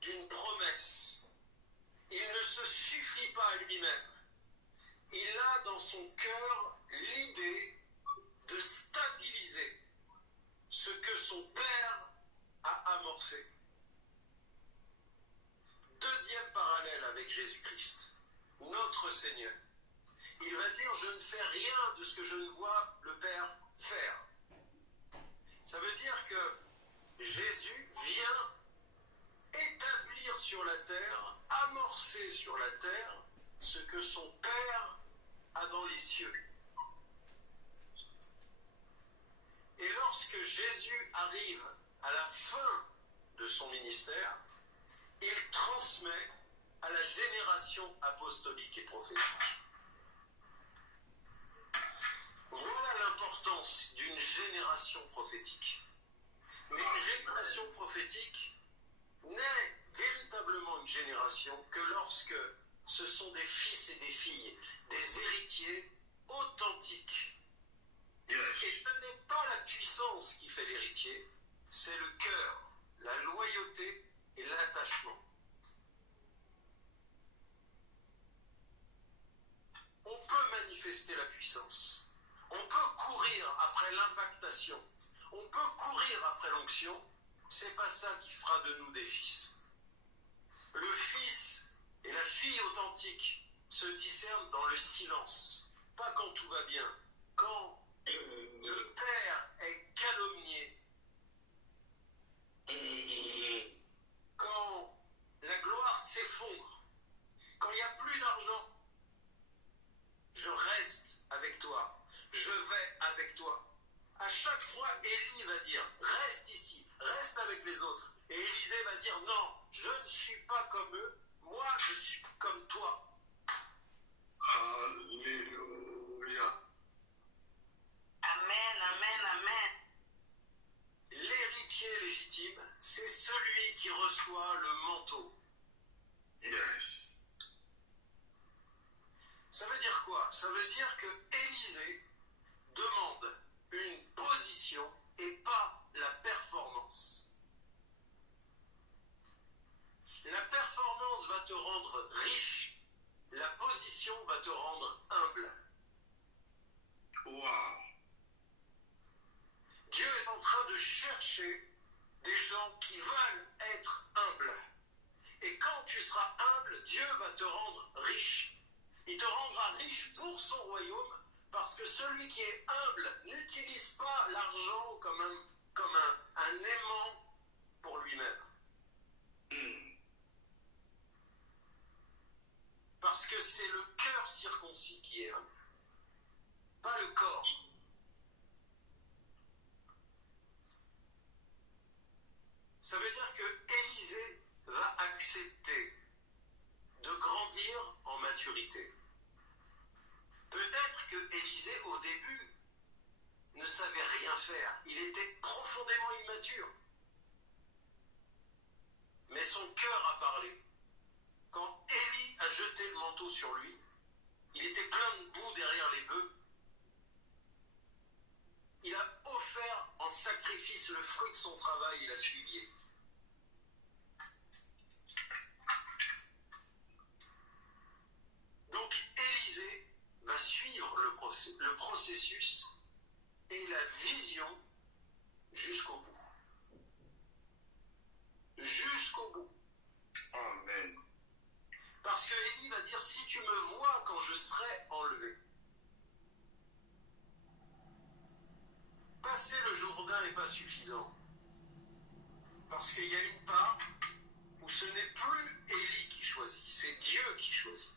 d'une promesse. Il ne se suffit pas à lui-même. Il a dans son cœur l'idée de stabiliser ce que son père a amorcé. Deuxième parallèle avec Jésus-Christ, notre Seigneur. Il va dire, je ne fais rien de ce que je ne vois le Père faire. Ça veut dire que Jésus vient établir sur la terre, amorcer sur la terre ce que son Père a dans les cieux. Et lorsque Jésus arrive à la fin de son ministère, il transmet à la génération apostolique et prophétique. Voilà l'importance d'une génération prophétique. Mais une génération prophétique n'est véritablement une génération que lorsque ce sont des fils et des filles, des héritiers authentiques. Et ce n'est pas la puissance qui fait l'héritier, c'est le cœur, la loyauté et l'attachement. On peut manifester la puissance. On peut courir après l'impactation. On peut courir après l'onction. C'est pas ça qui fera de nous des fils. Le fils et la fille authentique se discernent dans le silence. Pas quand tout va bien. Quand le père est calomnié. Quand la gloire s'effondre. Quand il n'y a plus d'argent. Je reste avec toi. Je vais avec toi. À chaque fois, Élie va dire, reste ici, reste avec les autres. Et Élisée va dire, non, je ne suis pas comme eux, moi je suis comme toi. Alléluia. Amen, amen, amen. L'héritier légitime, c'est celui qui reçoit le manteau. Yes. Ça veut dire quoi? Ça veut dire que Élisée demande une position et pas la performance. La performance va te rendre riche, la position va te rendre humble. Wow. Dieu est en train de chercher des gens qui veulent être humbles. Et quand tu seras humble, Dieu va te rendre riche. Il te rendra riche pour son royaume, parce que celui qui est humble n'utilise pas l'argent comme un aimant pour lui-même. Parce que c'est le cœur circoncis qui est humble, pas le corps. Ça veut dire que Élisée va accepter de grandir en maturité. Peut-être que Élisée, au début, ne savait rien faire. Il était profondément immature. Mais son cœur a parlé. Quand Élie a jeté le manteau sur lui, il était plein de boue derrière les bœufs. Il a offert en sacrifice le fruit de son travail, il a suivi Élie. Donc Élisée va suivre le processus et la vision jusqu'au bout. Jusqu'au bout. Amen. Parce que Élie va dire, si tu me vois quand je serai enlevé. Passer le Jourdain n'est pas suffisant. Parce qu'il y a une part où ce n'est plus Élie qui choisit, c'est Dieu qui choisit.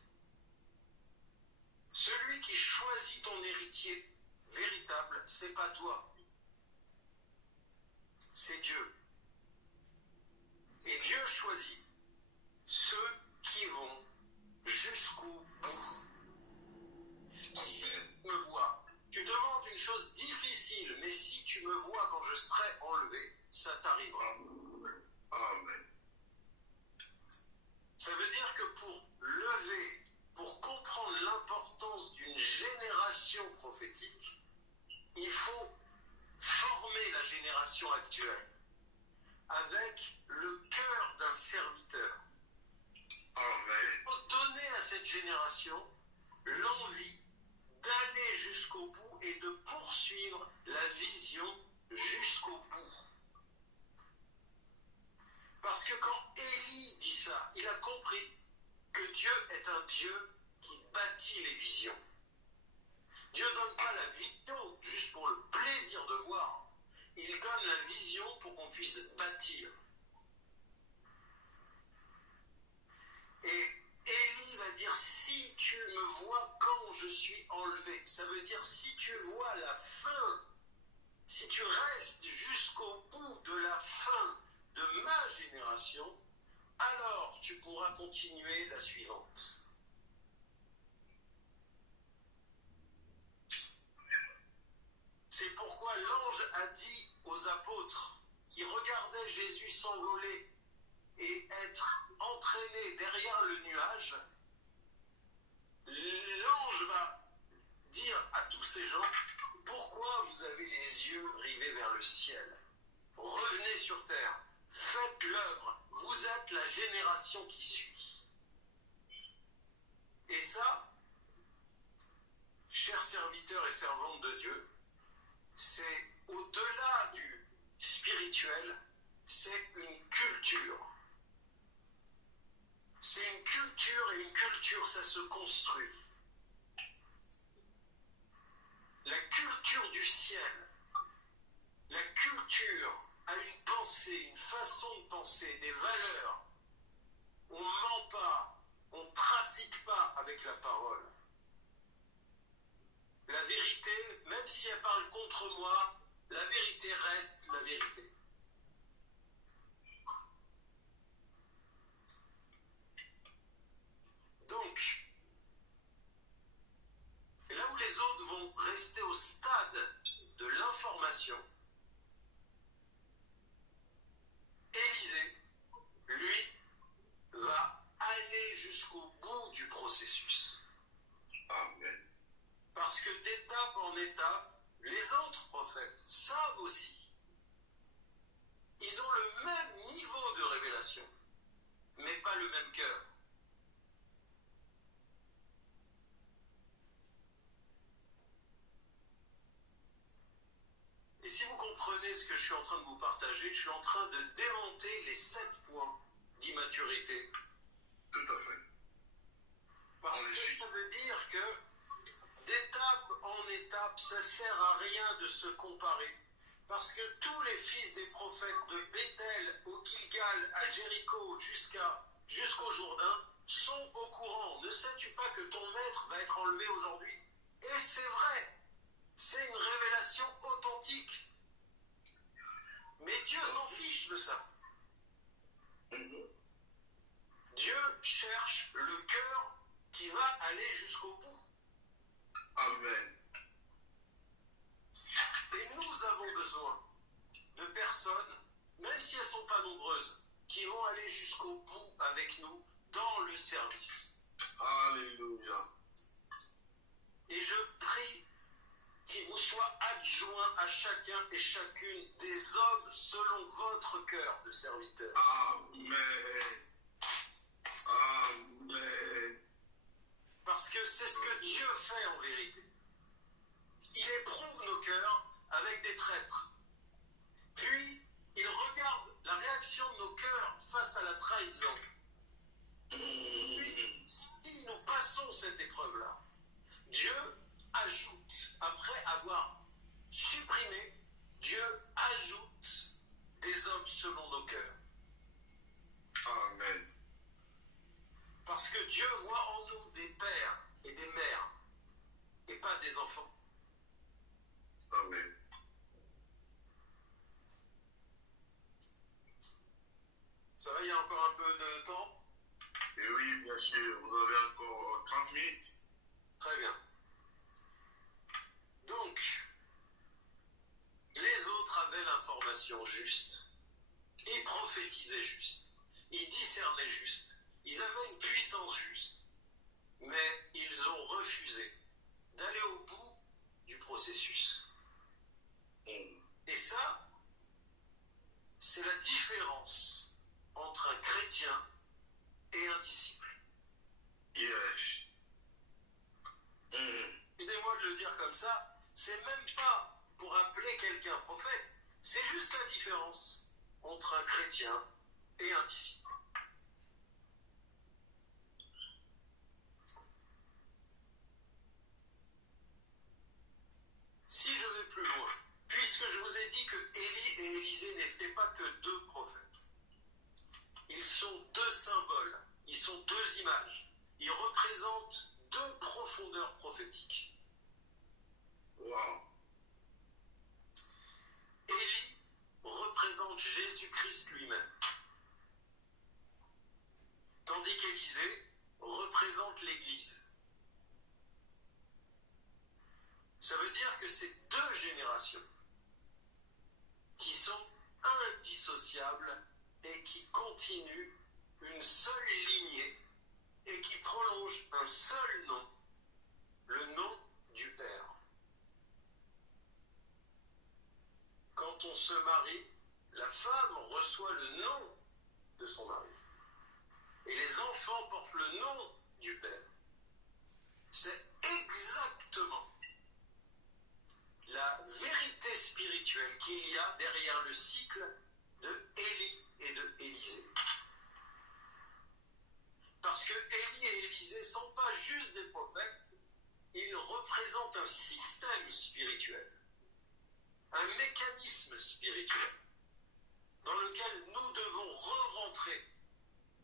Celui qui choisit ton héritier véritable, c'est pas toi. C'est Dieu. Et Dieu choisit ceux qui vont jusqu'au bout. Si tu me vois, tu demandes une chose difficile, mais si tu me vois quand je serai enlevé, ça t'arrivera. Amen. Ça veut dire que pour comprendre l'importance d'une génération prophétique, il faut former la génération actuelle avec le cœur d'un serviteur. Amen. Il faut donner à cette génération l'envie d'aller jusqu'au bout et de poursuivre la vision jusqu'au bout. Parce que quand Élie dit ça, il a compris que Dieu est un Dieu qui bâtit les visions. Dieu ne donne pas la vision juste pour le plaisir de voir. Il donne la vision pour qu'on puisse bâtir. Et Élie va dire, si tu me vois quand je suis enlevé, ça veut dire si tu vois la fin, si tu restes jusqu'au bout de la fin de ma génération, alors tu pourras continuer la suivante. C'est pourquoi l'ange a dit aux apôtres qui regardaient Jésus s'envoler et être entraîné derrière le nuage, l'ange va dire à tous ces gens, pourquoi vous avez les yeux rivés vers le ciel? Revenez sur terre, faites l'œuvre, vous êtes la génération qui suit. Et ça, chers serviteurs et servantes de Dieu, c'est au-delà du spirituel, c'est une culture. C'est une culture, et une culture, ça se construit. La culture du ciel, la culture a une pensée, une façon de penser, des valeurs. On ne ment pas, on ne trafique pas avec la parole. La vérité, même si elle parle contre moi, la vérité reste la vérité. Donc, là où les autres vont rester au stade de l'information, Élisée, lui, va aller jusqu'au bout du processus. Amen. Parce que d'étape en étape, les autres prophètes savent aussi. Ils ont le même niveau de révélation, mais pas le même cœur. Et si vous comprenez ce que je suis en train de vous partager, je suis en train de démonter les 7 points d'immaturité. Tout à fait. Parce que ça veut dire que d'étape en étape, ça sert à rien de se comparer. Parce que tous les fils des prophètes de Bethel, au Gilgal, à Jéricho, jusqu'au Jourdain, sont au courant. Ne sais-tu pas que ton maître va être enlevé aujourd'hui? Et c'est vrai, c'est une révélation authentique. Mais Dieu s'en fiche de ça. Dieu cherche le cœur qui va aller jusqu'au bout. Amen. Et nous avons besoin de personnes, même si elles ne sont pas nombreuses, qui vont aller jusqu'au bout avec nous dans le service. Alléluia. Et je prie qu'il vous soit adjoint à chacun et chacune des hommes selon votre cœur de serviteur. Amen. Amen. Parce que c'est ce que Dieu fait en vérité. Il éprouve nos cœurs avec des traîtres. Puis, il regarde la réaction de nos cœurs face à la trahison. Puis, si nous passons cette épreuve-là, Dieu ajoute, après avoir supprimé, Dieu ajoute des hommes selon nos cœurs. Amen. Parce que Dieu voit en nous des pères et des mères, et pas des enfants. Amen. Ça va, il y a encore un peu de temps? Et oui, bien sûr, vous avez encore 30 minutes. Très bien. Donc, les autres avaient l'information juste. Ils prophétisaient juste. Ils discernaient juste. Ils avaient une puissance juste. Mais ils ont refusé d'aller au bout du processus. Et ça, c'est la différence entre un chrétien et un disciple. Yes. Excusez-moi de le dire comme ça, c'est même pas pour appeler quelqu'un prophète, c'est juste la différence entre un chrétien et un disciple. Si je vais plus loin, puisque je vous ai dit que Élie et Élisée n'étaient pas que deux prophètes, ils sont deux symboles, ils sont deux images, ils représentent deux profondeurs prophétiques. Wow. Élie représente Jésus-Christ lui-même, tandis qu'Élisée représente l'Église. Ça veut dire que c'est deux générations qui sont indissociables et qui continuent une seule lignée et qui prolongent un seul nom, le nom du Père. Quand on se marie, la femme reçoit le nom de son mari. Et les enfants portent le nom du Père. C'est exactement la vérité spirituelle qu'il y a derrière le cycle de Élie et de Élisée. Parce que Élie et Élisée ne sont pas juste des prophètes, ils représentent un système spirituel, un mécanisme spirituel dans lequel nous devons re-rentrer.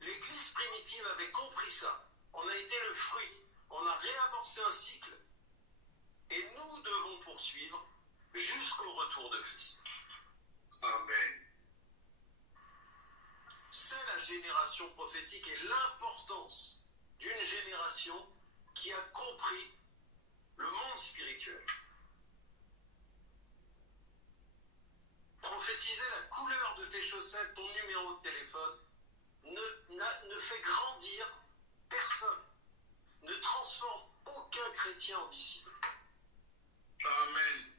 L'Église primitive avait compris ça. On a été le fruit, on a réamorcé un cycle et nous devons poursuivre jusqu'au retour de Christ. Amen. C'est la génération prophétique et l'importance d'une génération qui a compris le monde spirituel. Prophétiser la couleur de tes chaussettes, ton numéro de téléphone, ne fait grandir personne, ne transforme aucun chrétien en disciple. Amen.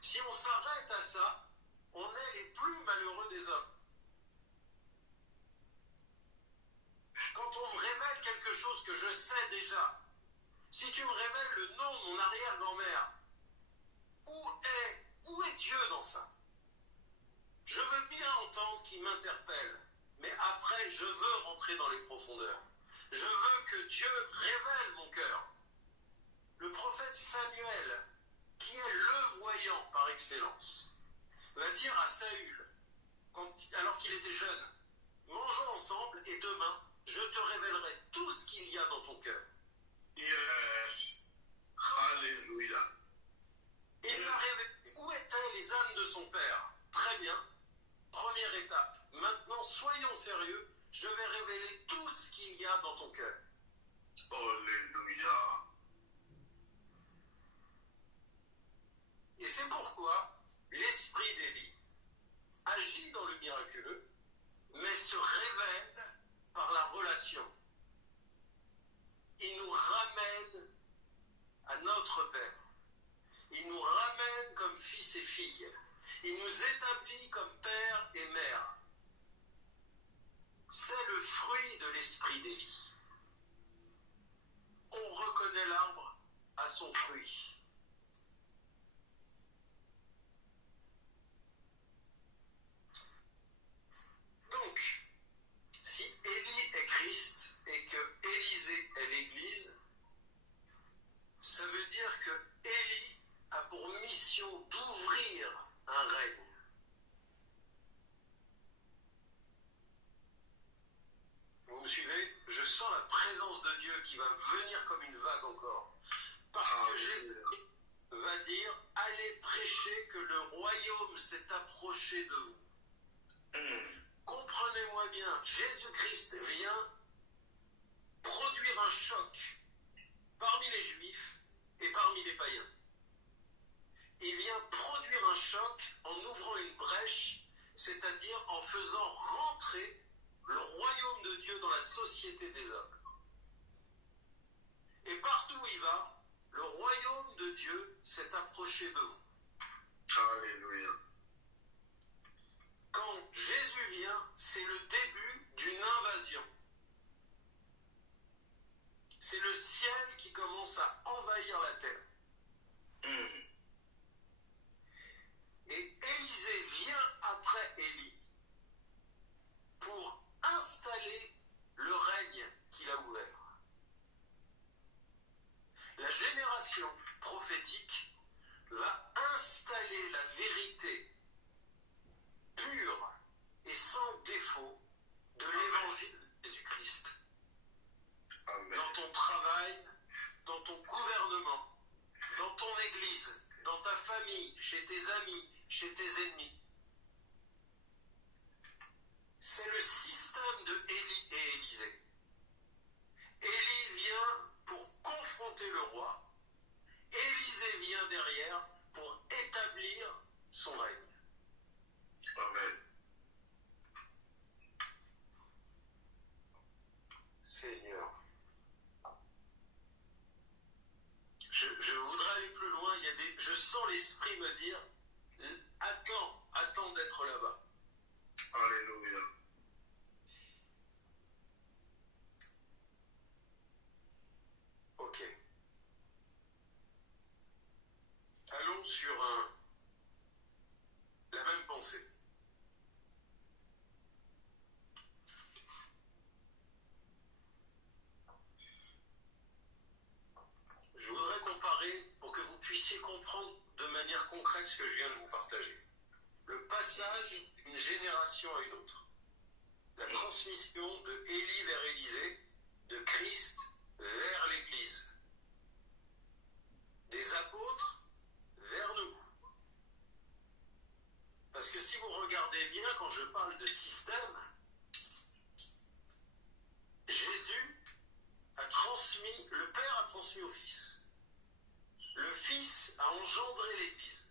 Si on s'arrête à ça, on est les plus malheureux des hommes. Quand on me révèle quelque chose que je sais déjà, si tu me révèles le nom de mon arrière-grand-mère, où est Dieu dans ça? Je veux bien entendre qu'il m'interpelle, mais après, je veux rentrer dans les profondeurs. Je veux que Dieu révèle mon cœur. Le prophète Samuel, qui est le voyant par excellence, va dire à Saül, alors qu'il était jeune, mangeons ensemble et demain, je te révélerai tout ce qu'il y a dans ton cœur. Yes. Alléluia. Il m'a révélé où étaient les âmes de son père. Très bien. Première étape. Maintenant, soyons sérieux. Je vais révéler tout ce qu'il y a dans ton cœur. Alléluia. Et c'est pourquoi l'esprit d'Élie agit dans le miraculeux, mais se révèle par la relation. Il nous ramène à notre Père. Il nous ramène comme fils et filles. Il nous établit comme père et mère. C'est le fruit de l'esprit d'Élie. On reconnaît l'arbre à son fruit. Donc, si Élie est Christ et que Élisée est l'Église, ça veut dire que Élie a pour mission d'ouvrir un règne. Vous me suivez? Je sens la présence de Dieu qui va venir comme une vague encore. Parce que Jésus va dire, allez prêcher que le royaume s'est approché de vous. Comprenez-moi bien, Jésus-Christ vient produire un choc parmi les Juifs et parmi les païens. Il vient produire un choc en ouvrant une brèche, c'est-à-dire en faisant rentrer le royaume de Dieu dans la société des hommes. Et partout où il va, le royaume de Dieu s'est approché de vous. Alléluia. Quand Jésus vient, c'est le début d'une invasion. C'est le ciel qui commence à envahir la terre. Et Élisée vient après Élie pour installer le règne qu'il a ouvert. La génération prophétique va installer la vérité pure et sans défaut de l'évangile de Jésus-Christ. Dans ton travail, dans ton gouvernement, dans ton église, dans ta famille, chez tes amis, chez tes ennemis. C'est le système de Élie et Élisée. Élie vient pour confronter le roi. Élisée vient derrière pour établir son règne. Amen. Seigneur. Je voudrais aller plus loin. Je sens l'esprit me dire, attends d'être là-bas. Alléluia. Ok. Allons sur la même pensée. Je voudrais comparer pour que vous puissiez comprendre de manière concrète ce que je viens de vous partager. Le passage d'une génération à une autre. La transmission de Élie vers Élisée, de Christ vers l'Église. Des apôtres vers nous. Parce que si vous regardez bien, quand je parle de système, Jésus a transmis, le Père a transmis au Fils. Le Fils a engendré l'Église.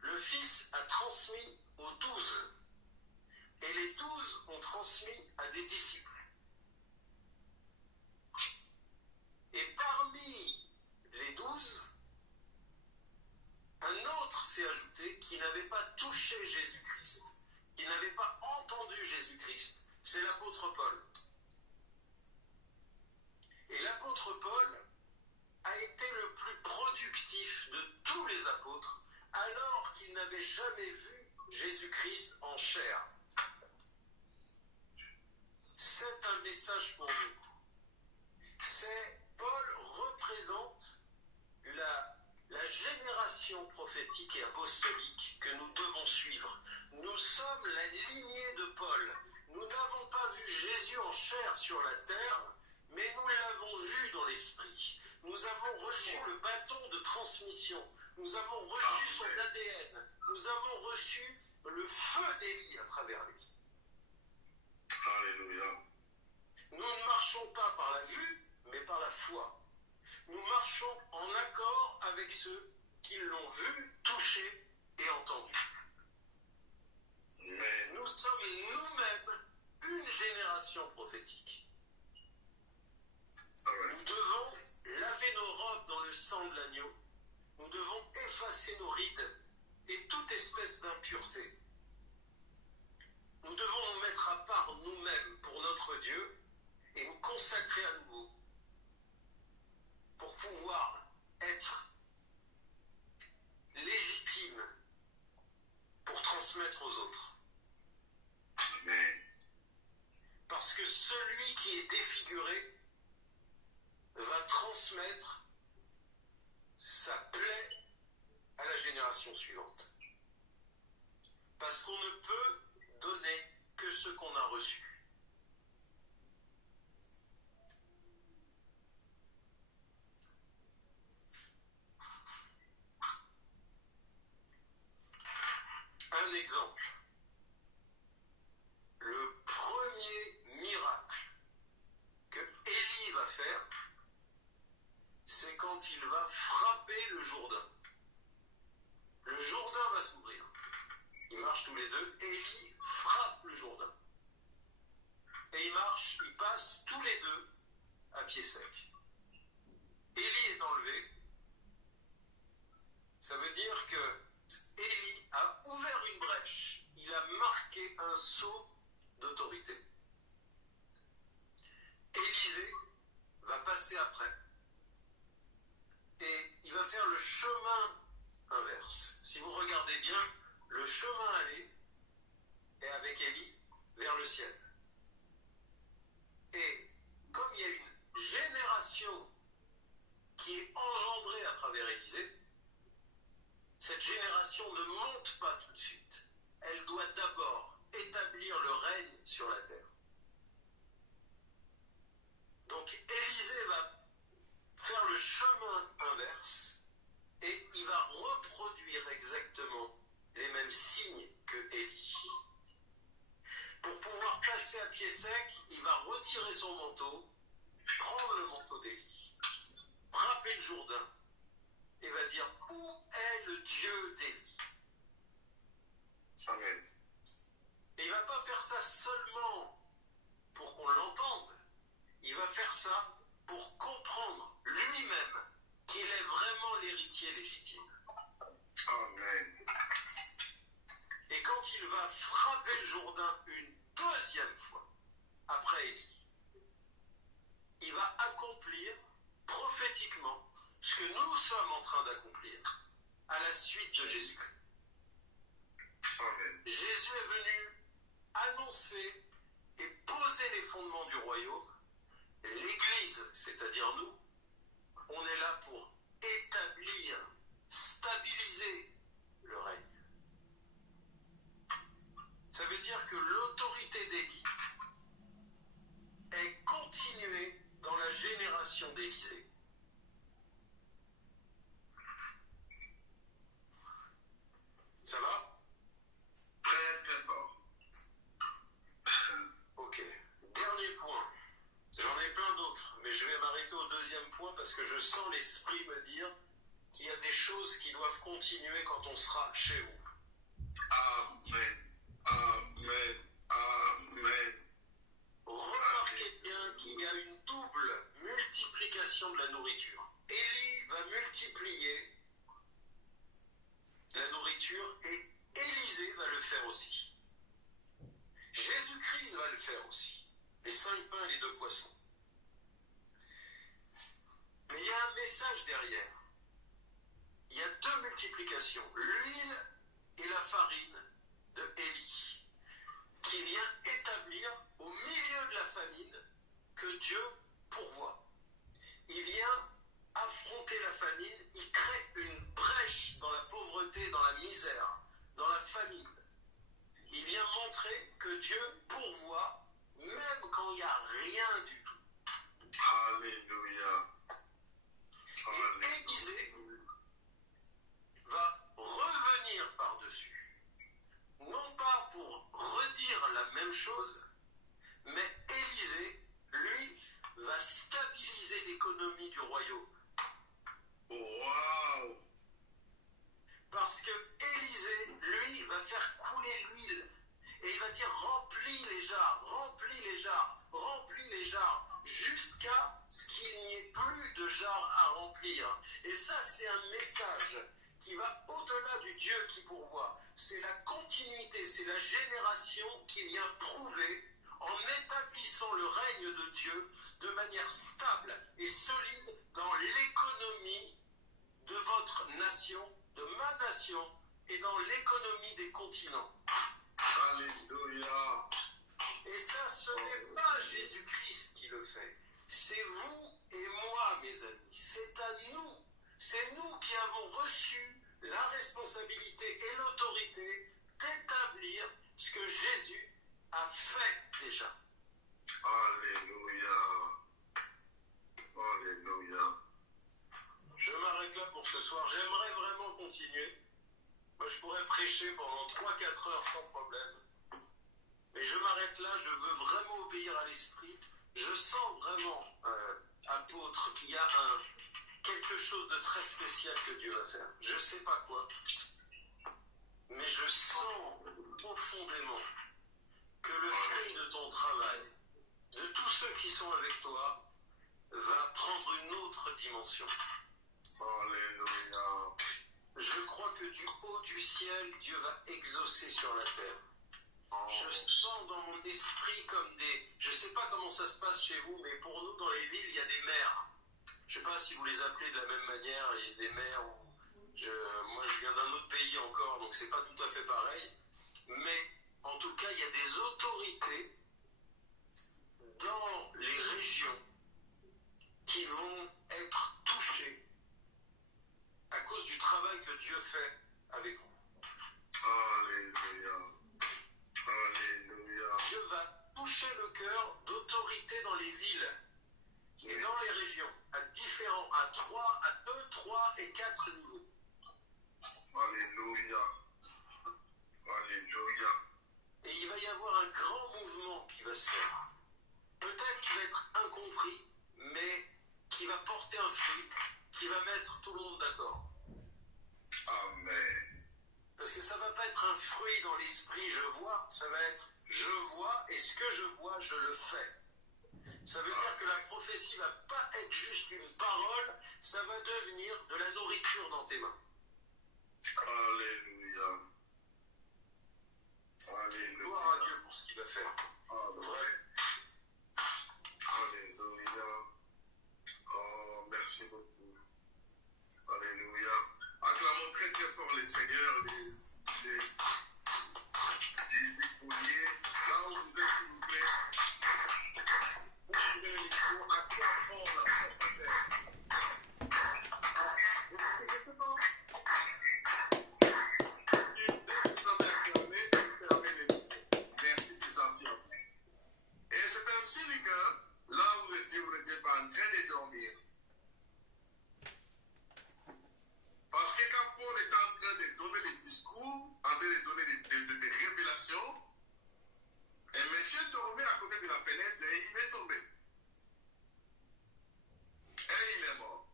Le Fils a transmis aux 12. Et les 12 ont transmis à des disciples. Et parmi les 12, un autre s'est ajouté qui n'avait pas touché Jésus-Christ, qui n'avait pas entendu Jésus-Christ. C'est l'apôtre Paul. Et l'apôtre Paul a été le plus productif de tous les apôtres, alors qu'il n'avait jamais vu Jésus-Christ en chair. C'est un message pour nous. Paul représente la génération prophétique et apostolique que nous devons suivre. Nous sommes la lignée de Paul. Nous nous n'avons pas vu Jésus en chair sur la terre, mais nous l'avons vu dans l'esprit. Nous avons reçu le bâton de transmission. Nous avons reçu son ADN. Nous avons reçu le feu d'Élie à travers lui. Alléluia. Nous ne marchons pas par la vue, mais par la foi. Nous marchons en accord avec ceux qui l'ont vu, touché et entendu. Amen. Nous sommes nous-mêmes une génération prophétique. Amen. Nous devons laver nos robes dans le sang de l'agneau. Nous devons effacer nos rides et toute espèce d'impureté. Nous devons nous mettre à part nous-mêmes pour notre Dieu et nous consacrer à nouveau pour pouvoir être légitimes pour transmettre aux autres. Amen. Parce que celui qui est défiguré va transmettre sa plaie à la génération suivante. Parce qu'on ne peut donner que ce qu'on a reçu. Un exemple. Le premier miracle que Élie va faire, c'est quand il va frapper le Jourdain. Le Jourdain va s'ouvrir. Ils marchent tous les deux. Élie frappe le Jourdain. Et ils passent tous les deux à pied sec. Élie est enlevé. Ça veut dire que Élie a ouvert une brèche. Il a marqué un sceau d'autorité. Élisée va passer après. Et il va faire le chemin inverse. Si vous regardez bien, le chemin aller est avec Élie vers le ciel. Et comme il y a une génération qui est engendrée à travers Élisée, cette génération ne monte pas tout de suite. Elle doit d'abord établir le règne sur la terre. Donc Élisée va faire le chemin inverse et il va reproduire exactement les mêmes signes que Élie. Pour pouvoir passer à pied sec, il va retirer son manteau, prendre le manteau d'Élie, frapper le Jourdain et va dire « Où est le Dieu d'Élie ?» Amen. Et il ne va pas faire ça seulement pour qu'on l'entende, il va faire ça pour comprendre lui-même qu'il est vraiment l'héritier légitime. Amen. Et quand il va frapper le Jourdain une deuxième fois, après Élie, il va accomplir prophétiquement ce que nous sommes en train d'accomplir à la suite de Jésus-Christ. Amen. Jésus est venu annoncer et poser les fondements du royaume. L'Église, c'est-à-dire nous, on est là pour établir, stabiliser le règne. Ça veut dire que l'autorité d'Élie est continuée dans la génération d'Élisée. Ça va? Très, très fort. Ok. Dernier point. J'en ai plein d'autres, mais je vais m'arrêter au deuxième point parce que je sens l'esprit me dire qu'il y a des choses qui doivent continuer quand on sera chez vous. Amen. Amen. Amen. Remarquez bien qu'il y a une double multiplication de la nourriture. Élie va multiplier la nourriture et Élisée va le faire aussi. Jésus-Christ va le faire aussi. Les 5 pains et les 2 poissons. Mais il y a un message derrière. Il y a 2 multiplications. L'huile et la farine de Élie, qui vient établir au milieu de la famine que Dieu pourvoit. Il vient affronter la famine, il crée une brèche dans la pauvreté, dans la misère, dans la famine. Il vient montrer que Dieu pourvoit même quand il n'y a rien du tout. Alléluia. Et Élisée va revenir par-dessus. Non pas pour redire la même chose, mais Élisée, lui, va stabiliser l'économie du royaume. Wow. Parce que Élisée, lui, va faire couler l'huile. Et il va dire remplis les jarres, remplis les jarres, remplis les jarres, jusqu'à ce qu'il n'y ait plus de jarres à remplir. Et ça, c'est un message qui va au-delà du Dieu qui pourvoit. C'est la continuité, c'est la génération qui vient prouver, en établissant le règne de Dieu de manière stable et solide dans l'économie de votre nation, de ma nation, et dans l'économie des continents. Alléluia. Et ça, ce n'est pas Jésus-Christ qui le fait. C'est vous et moi, mes amis. C'est à nous. C'est nous qui avons reçu la responsabilité et l'autorité d'établir ce que Jésus a fait déjà. Alléluia. Alléluia. Je m'arrête là pour ce soir. J'aimerais vraiment continuer. Moi, je pourrais prêcher pendant 3-4 heures sans problème. Mais je m'arrête là. Je veux vraiment obéir à l'Esprit. Je sens vraiment, apôtre, qu'il y a quelque chose de très spécial que Dieu va faire. Je ne sais pas quoi. Mais je sens profondément que le fruit de ton travail, de tous ceux qui sont avec toi, va prendre une autre dimension. Alléluia. Je crois que du haut du ciel, Dieu va exaucer sur la terre. Je sens dans mon esprit comme des... Je ne sais pas comment ça se passe chez vous, mais pour nous, dans les villes, il y a des maires. Je ne sais pas si vous les appelez de la même manière, il y a des maires où... Moi, je viens d'un autre pays encore, donc c'est pas tout à fait pareil. Mais en tout cas, il y a des autorités dans les régions qui vont être touchées à cause du travail que Dieu fait avec vous. Alléluia. Alléluia. Dieu va toucher le cœur d'autorités dans les villes et dans les régions, à 3, à 2, 3 et 4 niveaux. Alléluia. Alléluia. Et il va y avoir un grand mouvement qui va se faire. Peut-être qu'il va être incompris, mais qui va porter un fruit, qui va mettre tout le monde d'accord. Amen. Parce que ça ne va pas être un fruit dans l'esprit, je vois, ça va être je vois, et ce que je vois, je le fais. Ça veut dire que la prophétie ne va pas être juste une parole, ça va devenir de la nourriture dans tes mains. Alléluia. Alléluia. Gloire à Dieu pour ce qu'il va faire. Vrai. Alléluia. Oh, merci beaucoup. Alléluia. Acclamons très très fort les seigneurs, les écoliers. Là où vous êtes, s'il vous plaît. Vous pouvez les micros, acclamons la force de terre. Merci, c'est gentil. Et c'est ainsi que là où vous n'étiez pas en train de dormir. Parce que quand Paul était en train de donner des discours, en train de donner des révélations, un monsieur dormait à côté de la fenêtre et il est tombé. Et il est mort.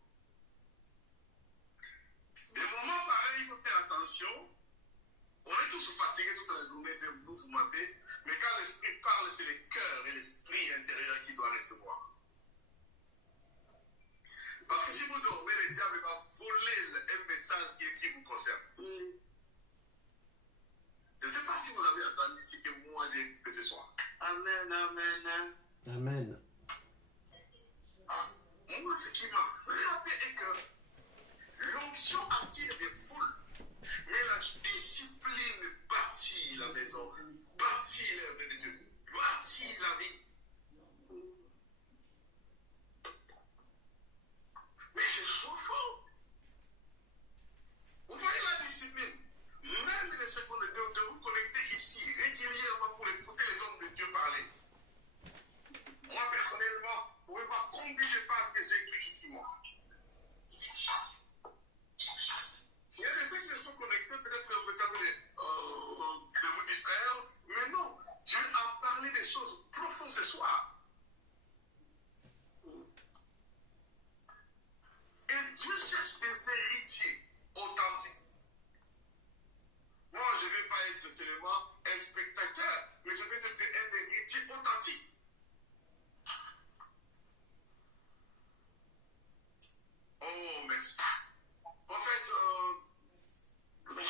Des moments pareils, il faut faire attention. On est tous fatigués toute la journée de mouvementer, mais quand l'esprit parle, c'est le cœur et l'esprit intérieur qui doit recevoir. Parce que si vous dormez, le diable va voler un message qui vous concerne. Je ne sais pas si vous avez entendu ce que moi j'ai dit ce soir. Amen, amen. Amen. Moi, ce qui m'a frappé est que l'onction attire des foules, mais la discipline bâtit la maison, bâtit l'œuvre de Dieu, bâtit la vie. Mais c'est souffrant. Vous voyez la discipline. Même les de vous connecter ici régulièrement pour écouter les hommes de Dieu parler. Moi, personnellement, vous pouvez voir combien de pages que j'écris ici, moi. Il y a des gens qui se sont connectés, peut-être que vous avez de vous distraire, mais non, Dieu a parlé des choses profondes ce soir. Et Dieu cherche des héritiers authentiques. Moi, je ne vais pas être seulement un spectateur, mais je vais être un héritier authentique. Oh, merci. En fait, nous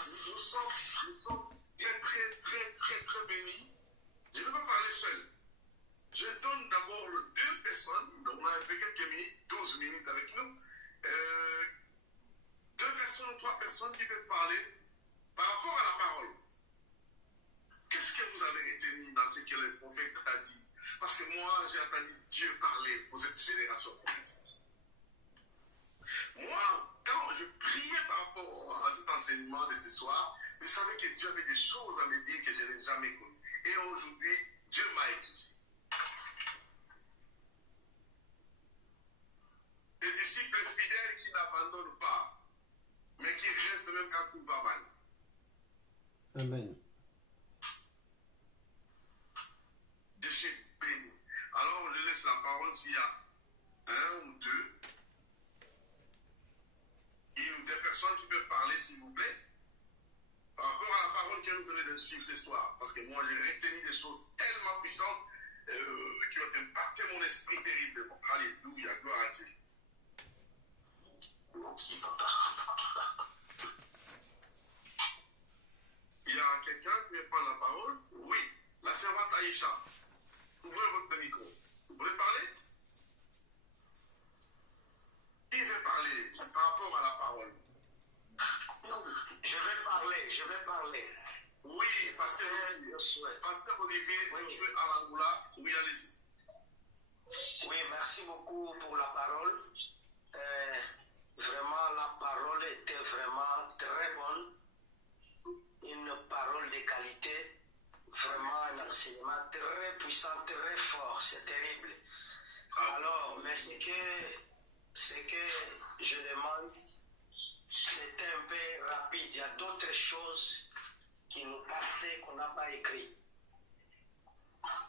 sommes très bénis. Je ne vais pas parler seul. Je donne d'abord 2 personnes, donc on a fait quelques minutes, 12 minutes avec nous. 2 personnes ou 3 personnes qui peuvent parler par rapport à la parole. Qu'est-ce que vous avez retenu dans ce que le prophète a dit? Parce que moi, j'ai entendu Dieu parler pour cette génération prophétique. Moi, quand je priais par rapport à cet enseignement de ce soir, je savais que Dieu avait des choses à me dire que je n'ai jamais connues. Et aujourd'hui, Dieu m'a exaucé. Des disciples fidèles qui n'abandonnent pas, mais qui restent même quand tout va mal. Amen. Je suis béni. Alors, je laisse la parole s'il y a 1 ou 2. Une ou 2 personnes qui peuvent parler, s'il vous plaît, par rapport à la parole que nous venons de suivre ce soir. Parce que moi, j'ai retenu des choses tellement puissantes qui ont impacté mon esprit terriblement. Alléluia, gloire à Dieu. Il y a quelqu'un qui veut prendre la parole? Oui, la servante Aïcha. Ouvrez votre micro. Vous voulez parler? Qui veut parler? C'est par rapport à la parole. Je vais parler. Oui, pasteur Olivier, Josué Alangoula. Oui, allez-y. Oui, merci beaucoup pour la parole. Vraiment, la parole était vraiment très bonne. Une parole de qualité. Vraiment un enseignement très puissant, très fort. C'est terrible. Alors, mais ce que je demande, c'est un peu rapide. Il y a d'autres choses qui nous passaient, qu'on n'a pas écrit.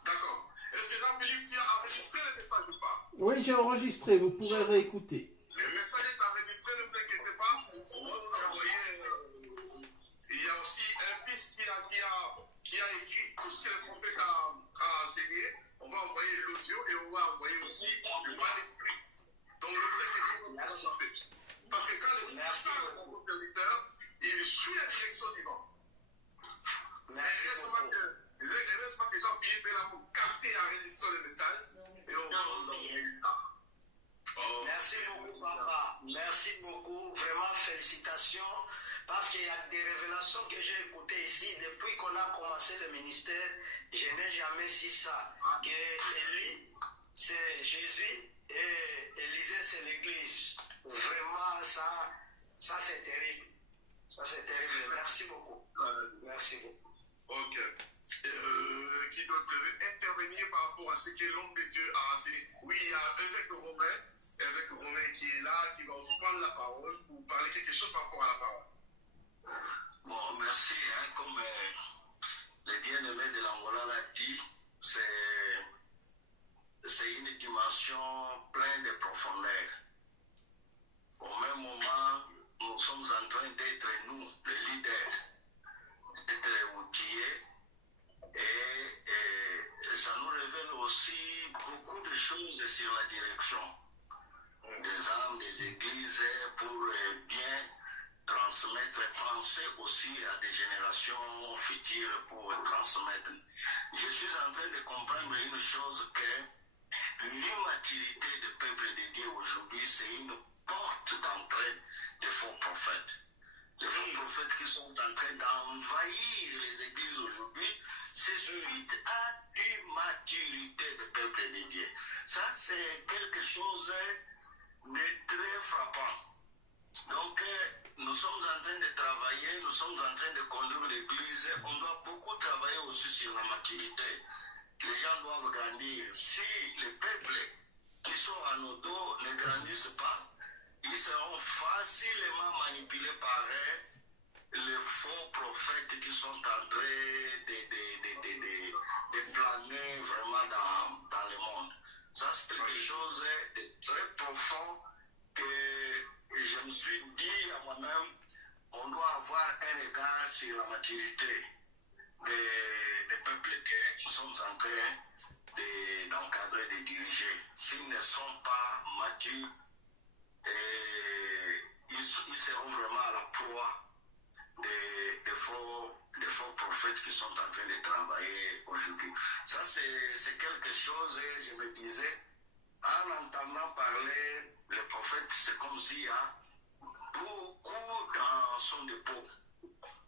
D'accord. Est-ce que Jean-Philippe, tu as enregistré le message ou pas? Oui, j'ai enregistré, vous pourrez réécouter. Le message est enregistré, ne vous inquiétez pas. On va vous envoyer. Il y a aussi un fils qui a écrit tout ce que le prophète a enseigné. On va envoyer l'audio et on va envoyer aussi le manuscrit. Donc le vrai c'est pour parce que quand l'esprit parle à mon serviteur, il suit la direction du vent. Heureusement que Jean-Philippe est là pour capter et enregistrer le message et on va vous envoyer ça. Oh. Merci beaucoup, papa. Merci beaucoup. Vraiment, félicitations. Parce qu'il y a des révélations que j'ai écoutées ici. Depuis qu'on a commencé le ministère, je n'ai jamais su ça. Que Élie, c'est Jésus et Élisée, c'est l'Église. Vraiment, ça c'est terrible. Ça, c'est terrible. Merci beaucoup. Merci beaucoup. Ok. Qui doit intervenir par rapport à ce que l'homme de Dieu a enseigné? Oui, il y a évêque Romain qui est là, qui va aussi prendre la parole pour parler quelque chose par rapport à la parole. Bon, merci. Comme le bien-aimé de l'Angola l'a dit, c'est une dimension pleine de profondeur. Au même moment, nous sommes en train d'être, nous, les leaders, d'être outillés et ça nous révèle aussi beaucoup de choses sur la direction des âmes, des églises pour bien transmettre et penser aussi à des générations futures pour transmettre. Je suis en train de comprendre une chose que l'immaturité du peuple de Dieu aujourd'hui, c'est une porte d'entrée des faux prophètes. Les faux prophètes qui sont en train d'envahir les églises aujourd'hui, c'est suite à l'immaturité du peuple de Dieu. Ça, c'est quelque chose de très frappant. Donc, nous nous sommes en train de travailler, nous sommes en train de conduire l'Église. On doit beaucoup travailler aussi sur la maturité. Les gens doivent grandir. Si les peuples qui sont à nos dos ne grandissent pas, ils seront facilement manipulés par les faux prophètes qui sont en train de planer vraiment dans le monde. Ça, c'est quelque chose de très profond que je me suis dit à moi-même, on doit avoir un égard sur la maturité des peuples que nous sommes en train d'encadrer, de diriger. S'ils ne sont pas matures, ils seront vraiment à la proie des faux prophètes qui sont en train de travailler aujourd'hui. Ça, c'est quelque chose, et je me disais, en entendant parler le prophète, c'est comme s'il y a beaucoup dans son dépôt.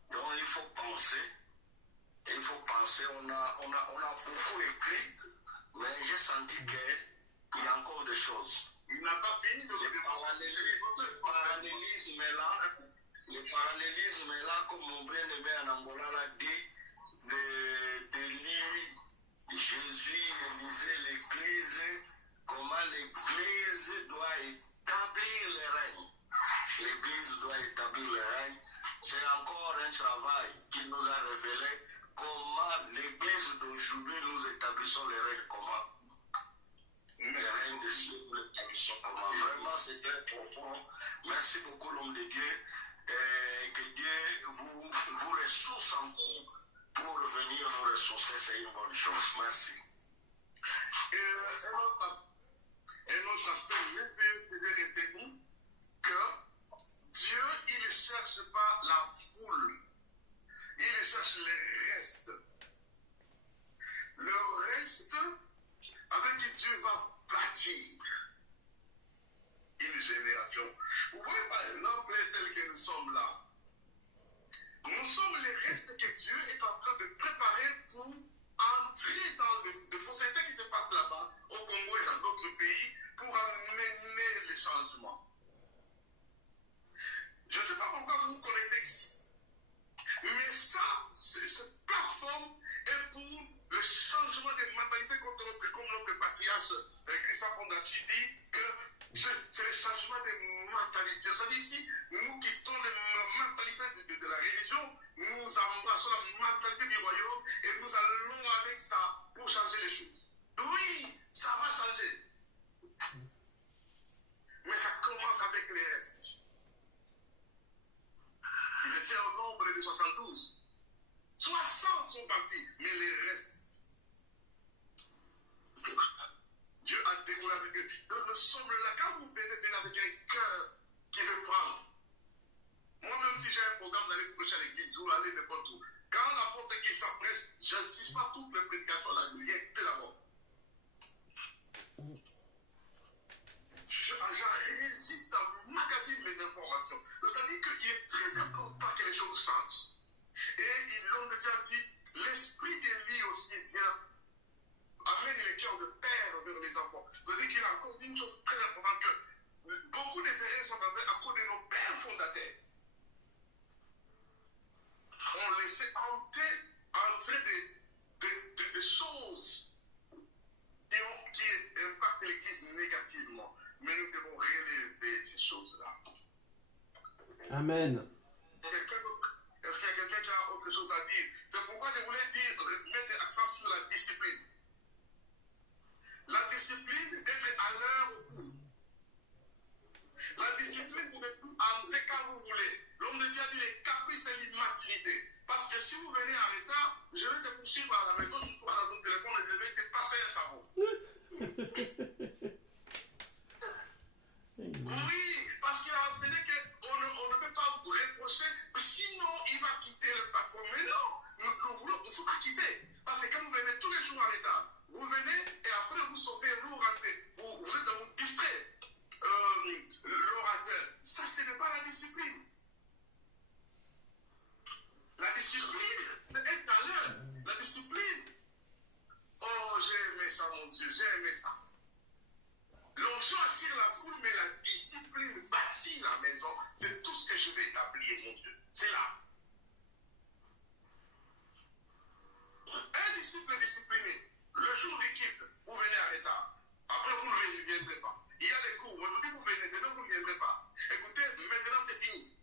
Donc il faut penser, on a beaucoup écrit, mais j'ai senti qu'il y a encore des choses. Il n'a pas fini de le parallélisme est là, comme mon bien-aimé en Angola l'a dit, de lire Jésus, Élysée, l'Église, comment l'Église doit établir le règne. L'Église doit établir le règne. C'est encore un travail qui nous a révélé comment l'Église d'aujourd'hui nous établissons le règne, comment. Le règne de Dieu, nous l'établissons comment. Vraiment, c'est très profond. Merci beaucoup, l'homme de Dieu. Que Dieu vous ressource encore pour revenir nous ressourcer, c'est une bonne chose. Merci. Un autre aspect, je vais retenir que Dieu, il ne cherche pas la foule, il cherche le reste. Le reste avec qui Dieu va bâtir une génération. Vous voyez par exemple, tel que nous sommes là. Nous sommes les restes que Dieu est en train de préparer pour entrer dans le fossé qui se passe là-bas, au Congo et dans d'autres pays, pour amener les changements. Je ne sais pas pourquoi vous vous connectez ici. Mais ça, cette plateforme est pour le changement des mentalités comme notre patriarche Christophe Fondacci dit que c'est le changement des mentalités. Vous savez ici, nous quittons les mentalités de la religion, nous embrassons la mentalité du royaume et nous allons avec ça pour changer les choses. Oui, ça va changer. Mais ça commence avec les restes. Ils étaient au nombre de 72. 60 sont partis, mais les restes. Dieu a découvert avec eux. Nous sommes là. Quand vous venez avec un cœur qui veut prendre. Moi-même, si j'ai un programme d'aller prêcher à l'église ou aller n'importe où, quand n'importe qui s'apprêche, je n'insiste pas toutes les prédications là, rien que d'abord. J'enregistre, magasine mes informations. C'est-à-dire qu'il est très important que les choses changent. Et l'homme de Dieu a dit, l'esprit de lui aussi vient amène les cœurs de père vers les enfants. C'est-à-dire qu'il a encore dit une chose très importante, que beaucoup des erreurs sont arrivées à cause de nos pères fondateurs. On laissait entrer des choses qui impactent l'Église négativement. Mais nous devons relever ces choses-là. Amen. Est-ce qu'il y a quelqu'un qui a autre chose à dire? C'est pourquoi je voulais mettre l'accent sur la discipline. La discipline d'être à l'heure au cours. La discipline, vous ne pouvez entrer quand vous voulez. L'homme de Dieu a dit les caprices et l'immaturité. Parce que si vous venez en retard, je vais te poursuivre à la maison, surtout à ton téléphone, et je vais te passer un savon. Oui, parce qu'il a enseigné qu'on ne peut pas vous reprocher, sinon il va quitter le patron. Mais non, il ne faut pas quitter. Parce que quand vous venez tous les jours en retard, vous venez et après vous sautez, vous rentrez, vous êtes dans distrait. L'orateur, ça ce n'est pas la discipline. La discipline est à l'heure. La discipline. Oh, j'ai aimé ça, mon Dieu, j'ai aimé ça. L'onction attire la foule, mais la discipline bâtit la maison. C'est tout ce que je vais établir. C'est là. Un disciple discipliné, le jour du quitte, vous venez à l'état. Après, vous ne viendrez pas. Il y a des cours. Aujourd'hui, vous venez. Demain, vous ne viendrez pas. Écoutez, maintenant, c'est fini.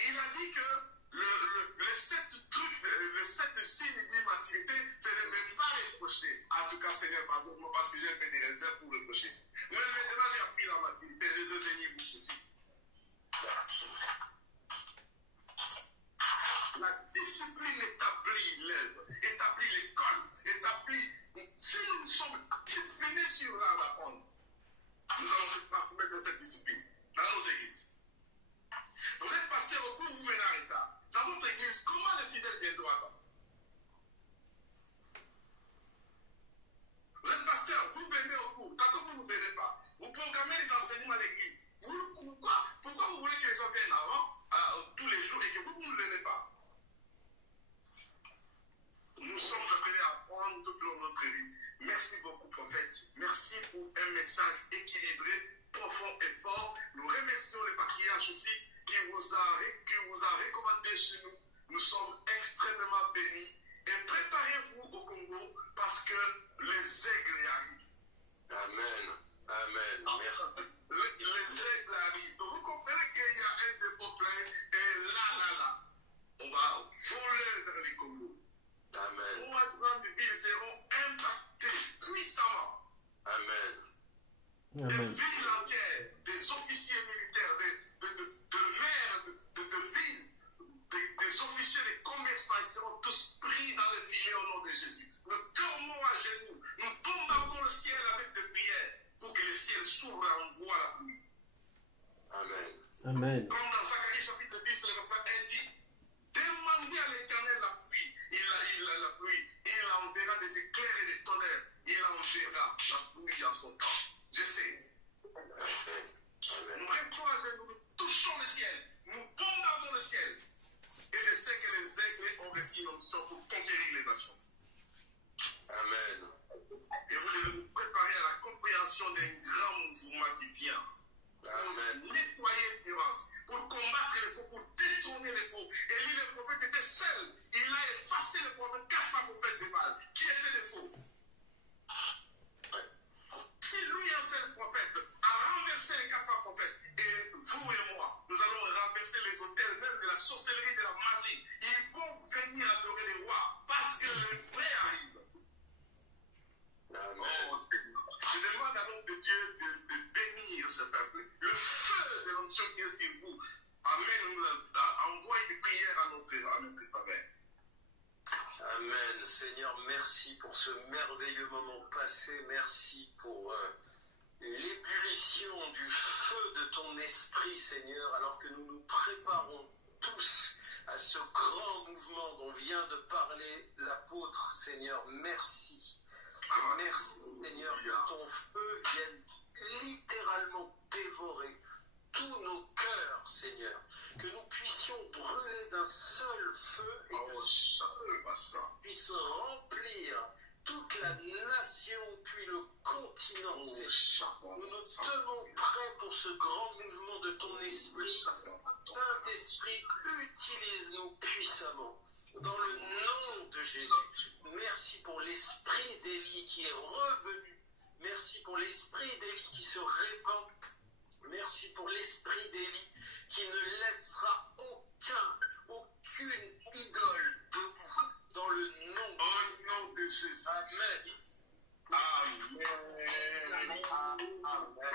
Il a dit que le 7 signes d'immaturité, c'est de ne pas reprocher. En tout cas, Seigneur, pardonne-moi parce que j'ai fait des réserves pour reprocher. Mais maintenant, j'ai appris la maturité de devenir vous petit. La discipline établit l'œuvre, établit l'école, établit. Si nous sommes disciplinés sur l'art d'apprendre, nous allons se transmettre de cette discipline dans nos églises. Vous êtes pasteur au cours, vous venez en retard. Dans votre église, comment les fidèles viendront attendre? Vous êtes pasteur, vous venez au cours. Quand vous ne venez pas, vous programmez les enseignements à l'église. Pourquoi vous voulez que les gens viennent avant, tous les jours, et que vous ne venez pas? Nous sommes appelés à apprendre tout au long de notre vie. Merci beaucoup, prophète. Merci pour un message équilibré, profond et fort. Nous remercions les patriarches aussi qui vous a recommandé chez nous. Nous sommes extrêmement bénis. Et préparez-vous au Congo parce que les aigles arrivent. Amen. Amen. Merci. Les aigles arrivent. Donc vous comprenez qu'il y a un dépôt plein. Et là, on va voler vers les Congo. Amen. 3 grandes villes seront impactées puissamment. Amen. Amen. Des villes entières, des officiers militaires, de maires de villes, des officiers, des commerçants, ils seront tous pris dans le filet au nom de Jésus. Nous tournons à genoux, nous bombardons le ciel avec des prières pour que le ciel s'ouvre et envoie la pluie. Amen. Amen. Comme dans Zacharie chapitre 10, le verset 1 dit, demandez à l'Éternel la pluie, la pluie, il enverra des éclairs et des tonnerres, il enverra la pluie en son temps. Je sais. Nous restons à genoux, nous touchons le ciel, nous bombardons le ciel. Et je sais que les aigles ont reçu une onction pour conquérir les nations. Amen. Et vous devez vous préparer à la compréhension d'un grand mouvement qui vient. Amen. Pour nettoyer l'ignorance, pour combattre les faux, pour détourner les faux. Et lui, le prophète était seul. Il a effacé les prophètes, 400 prophètes de Baal, qui étaient des faux. Si lui, un seul prophète, a renversé les 400 prophètes, et vous et moi, nous allons renverser les autels, même de la sorcellerie, de la magie. Ils vont venir adorer les rois, parce que le vrai arrive. Amen. Oh, je demande à l'homme de Dieu de bénir ce peuple. Le feu de l'onction qui est sur vous, amen, envoie des prières à notre faveur. Amen. Seigneur, merci pour ce merveilleux moment passé. Merci pour l'ébullition du feu de ton esprit, Seigneur, alors que nous nous préparons tous à ce grand mouvement dont vient de parler l'apôtre. Seigneur, merci. Merci, Seigneur, que ton feu vienne littéralement dévorer tous nos cœurs, Seigneur. Que nous puissions brûler d'un seul feu et que ce feu puisse remplir toute la nation, puis le continent, Seigneur. Nous nous tenons prêts pour ce grand mouvement de ton esprit. Saint-Esprit, utilise-nous puissamment. Dans le nom de Jésus. Merci pour l'esprit d'Élie qui est revenu. Merci pour l'esprit d'Élie qui se répand. Merci pour l'esprit d'Élie qui ne laissera aucune idole debout. Dans le nom de Jésus. Amen. Amen. Amen.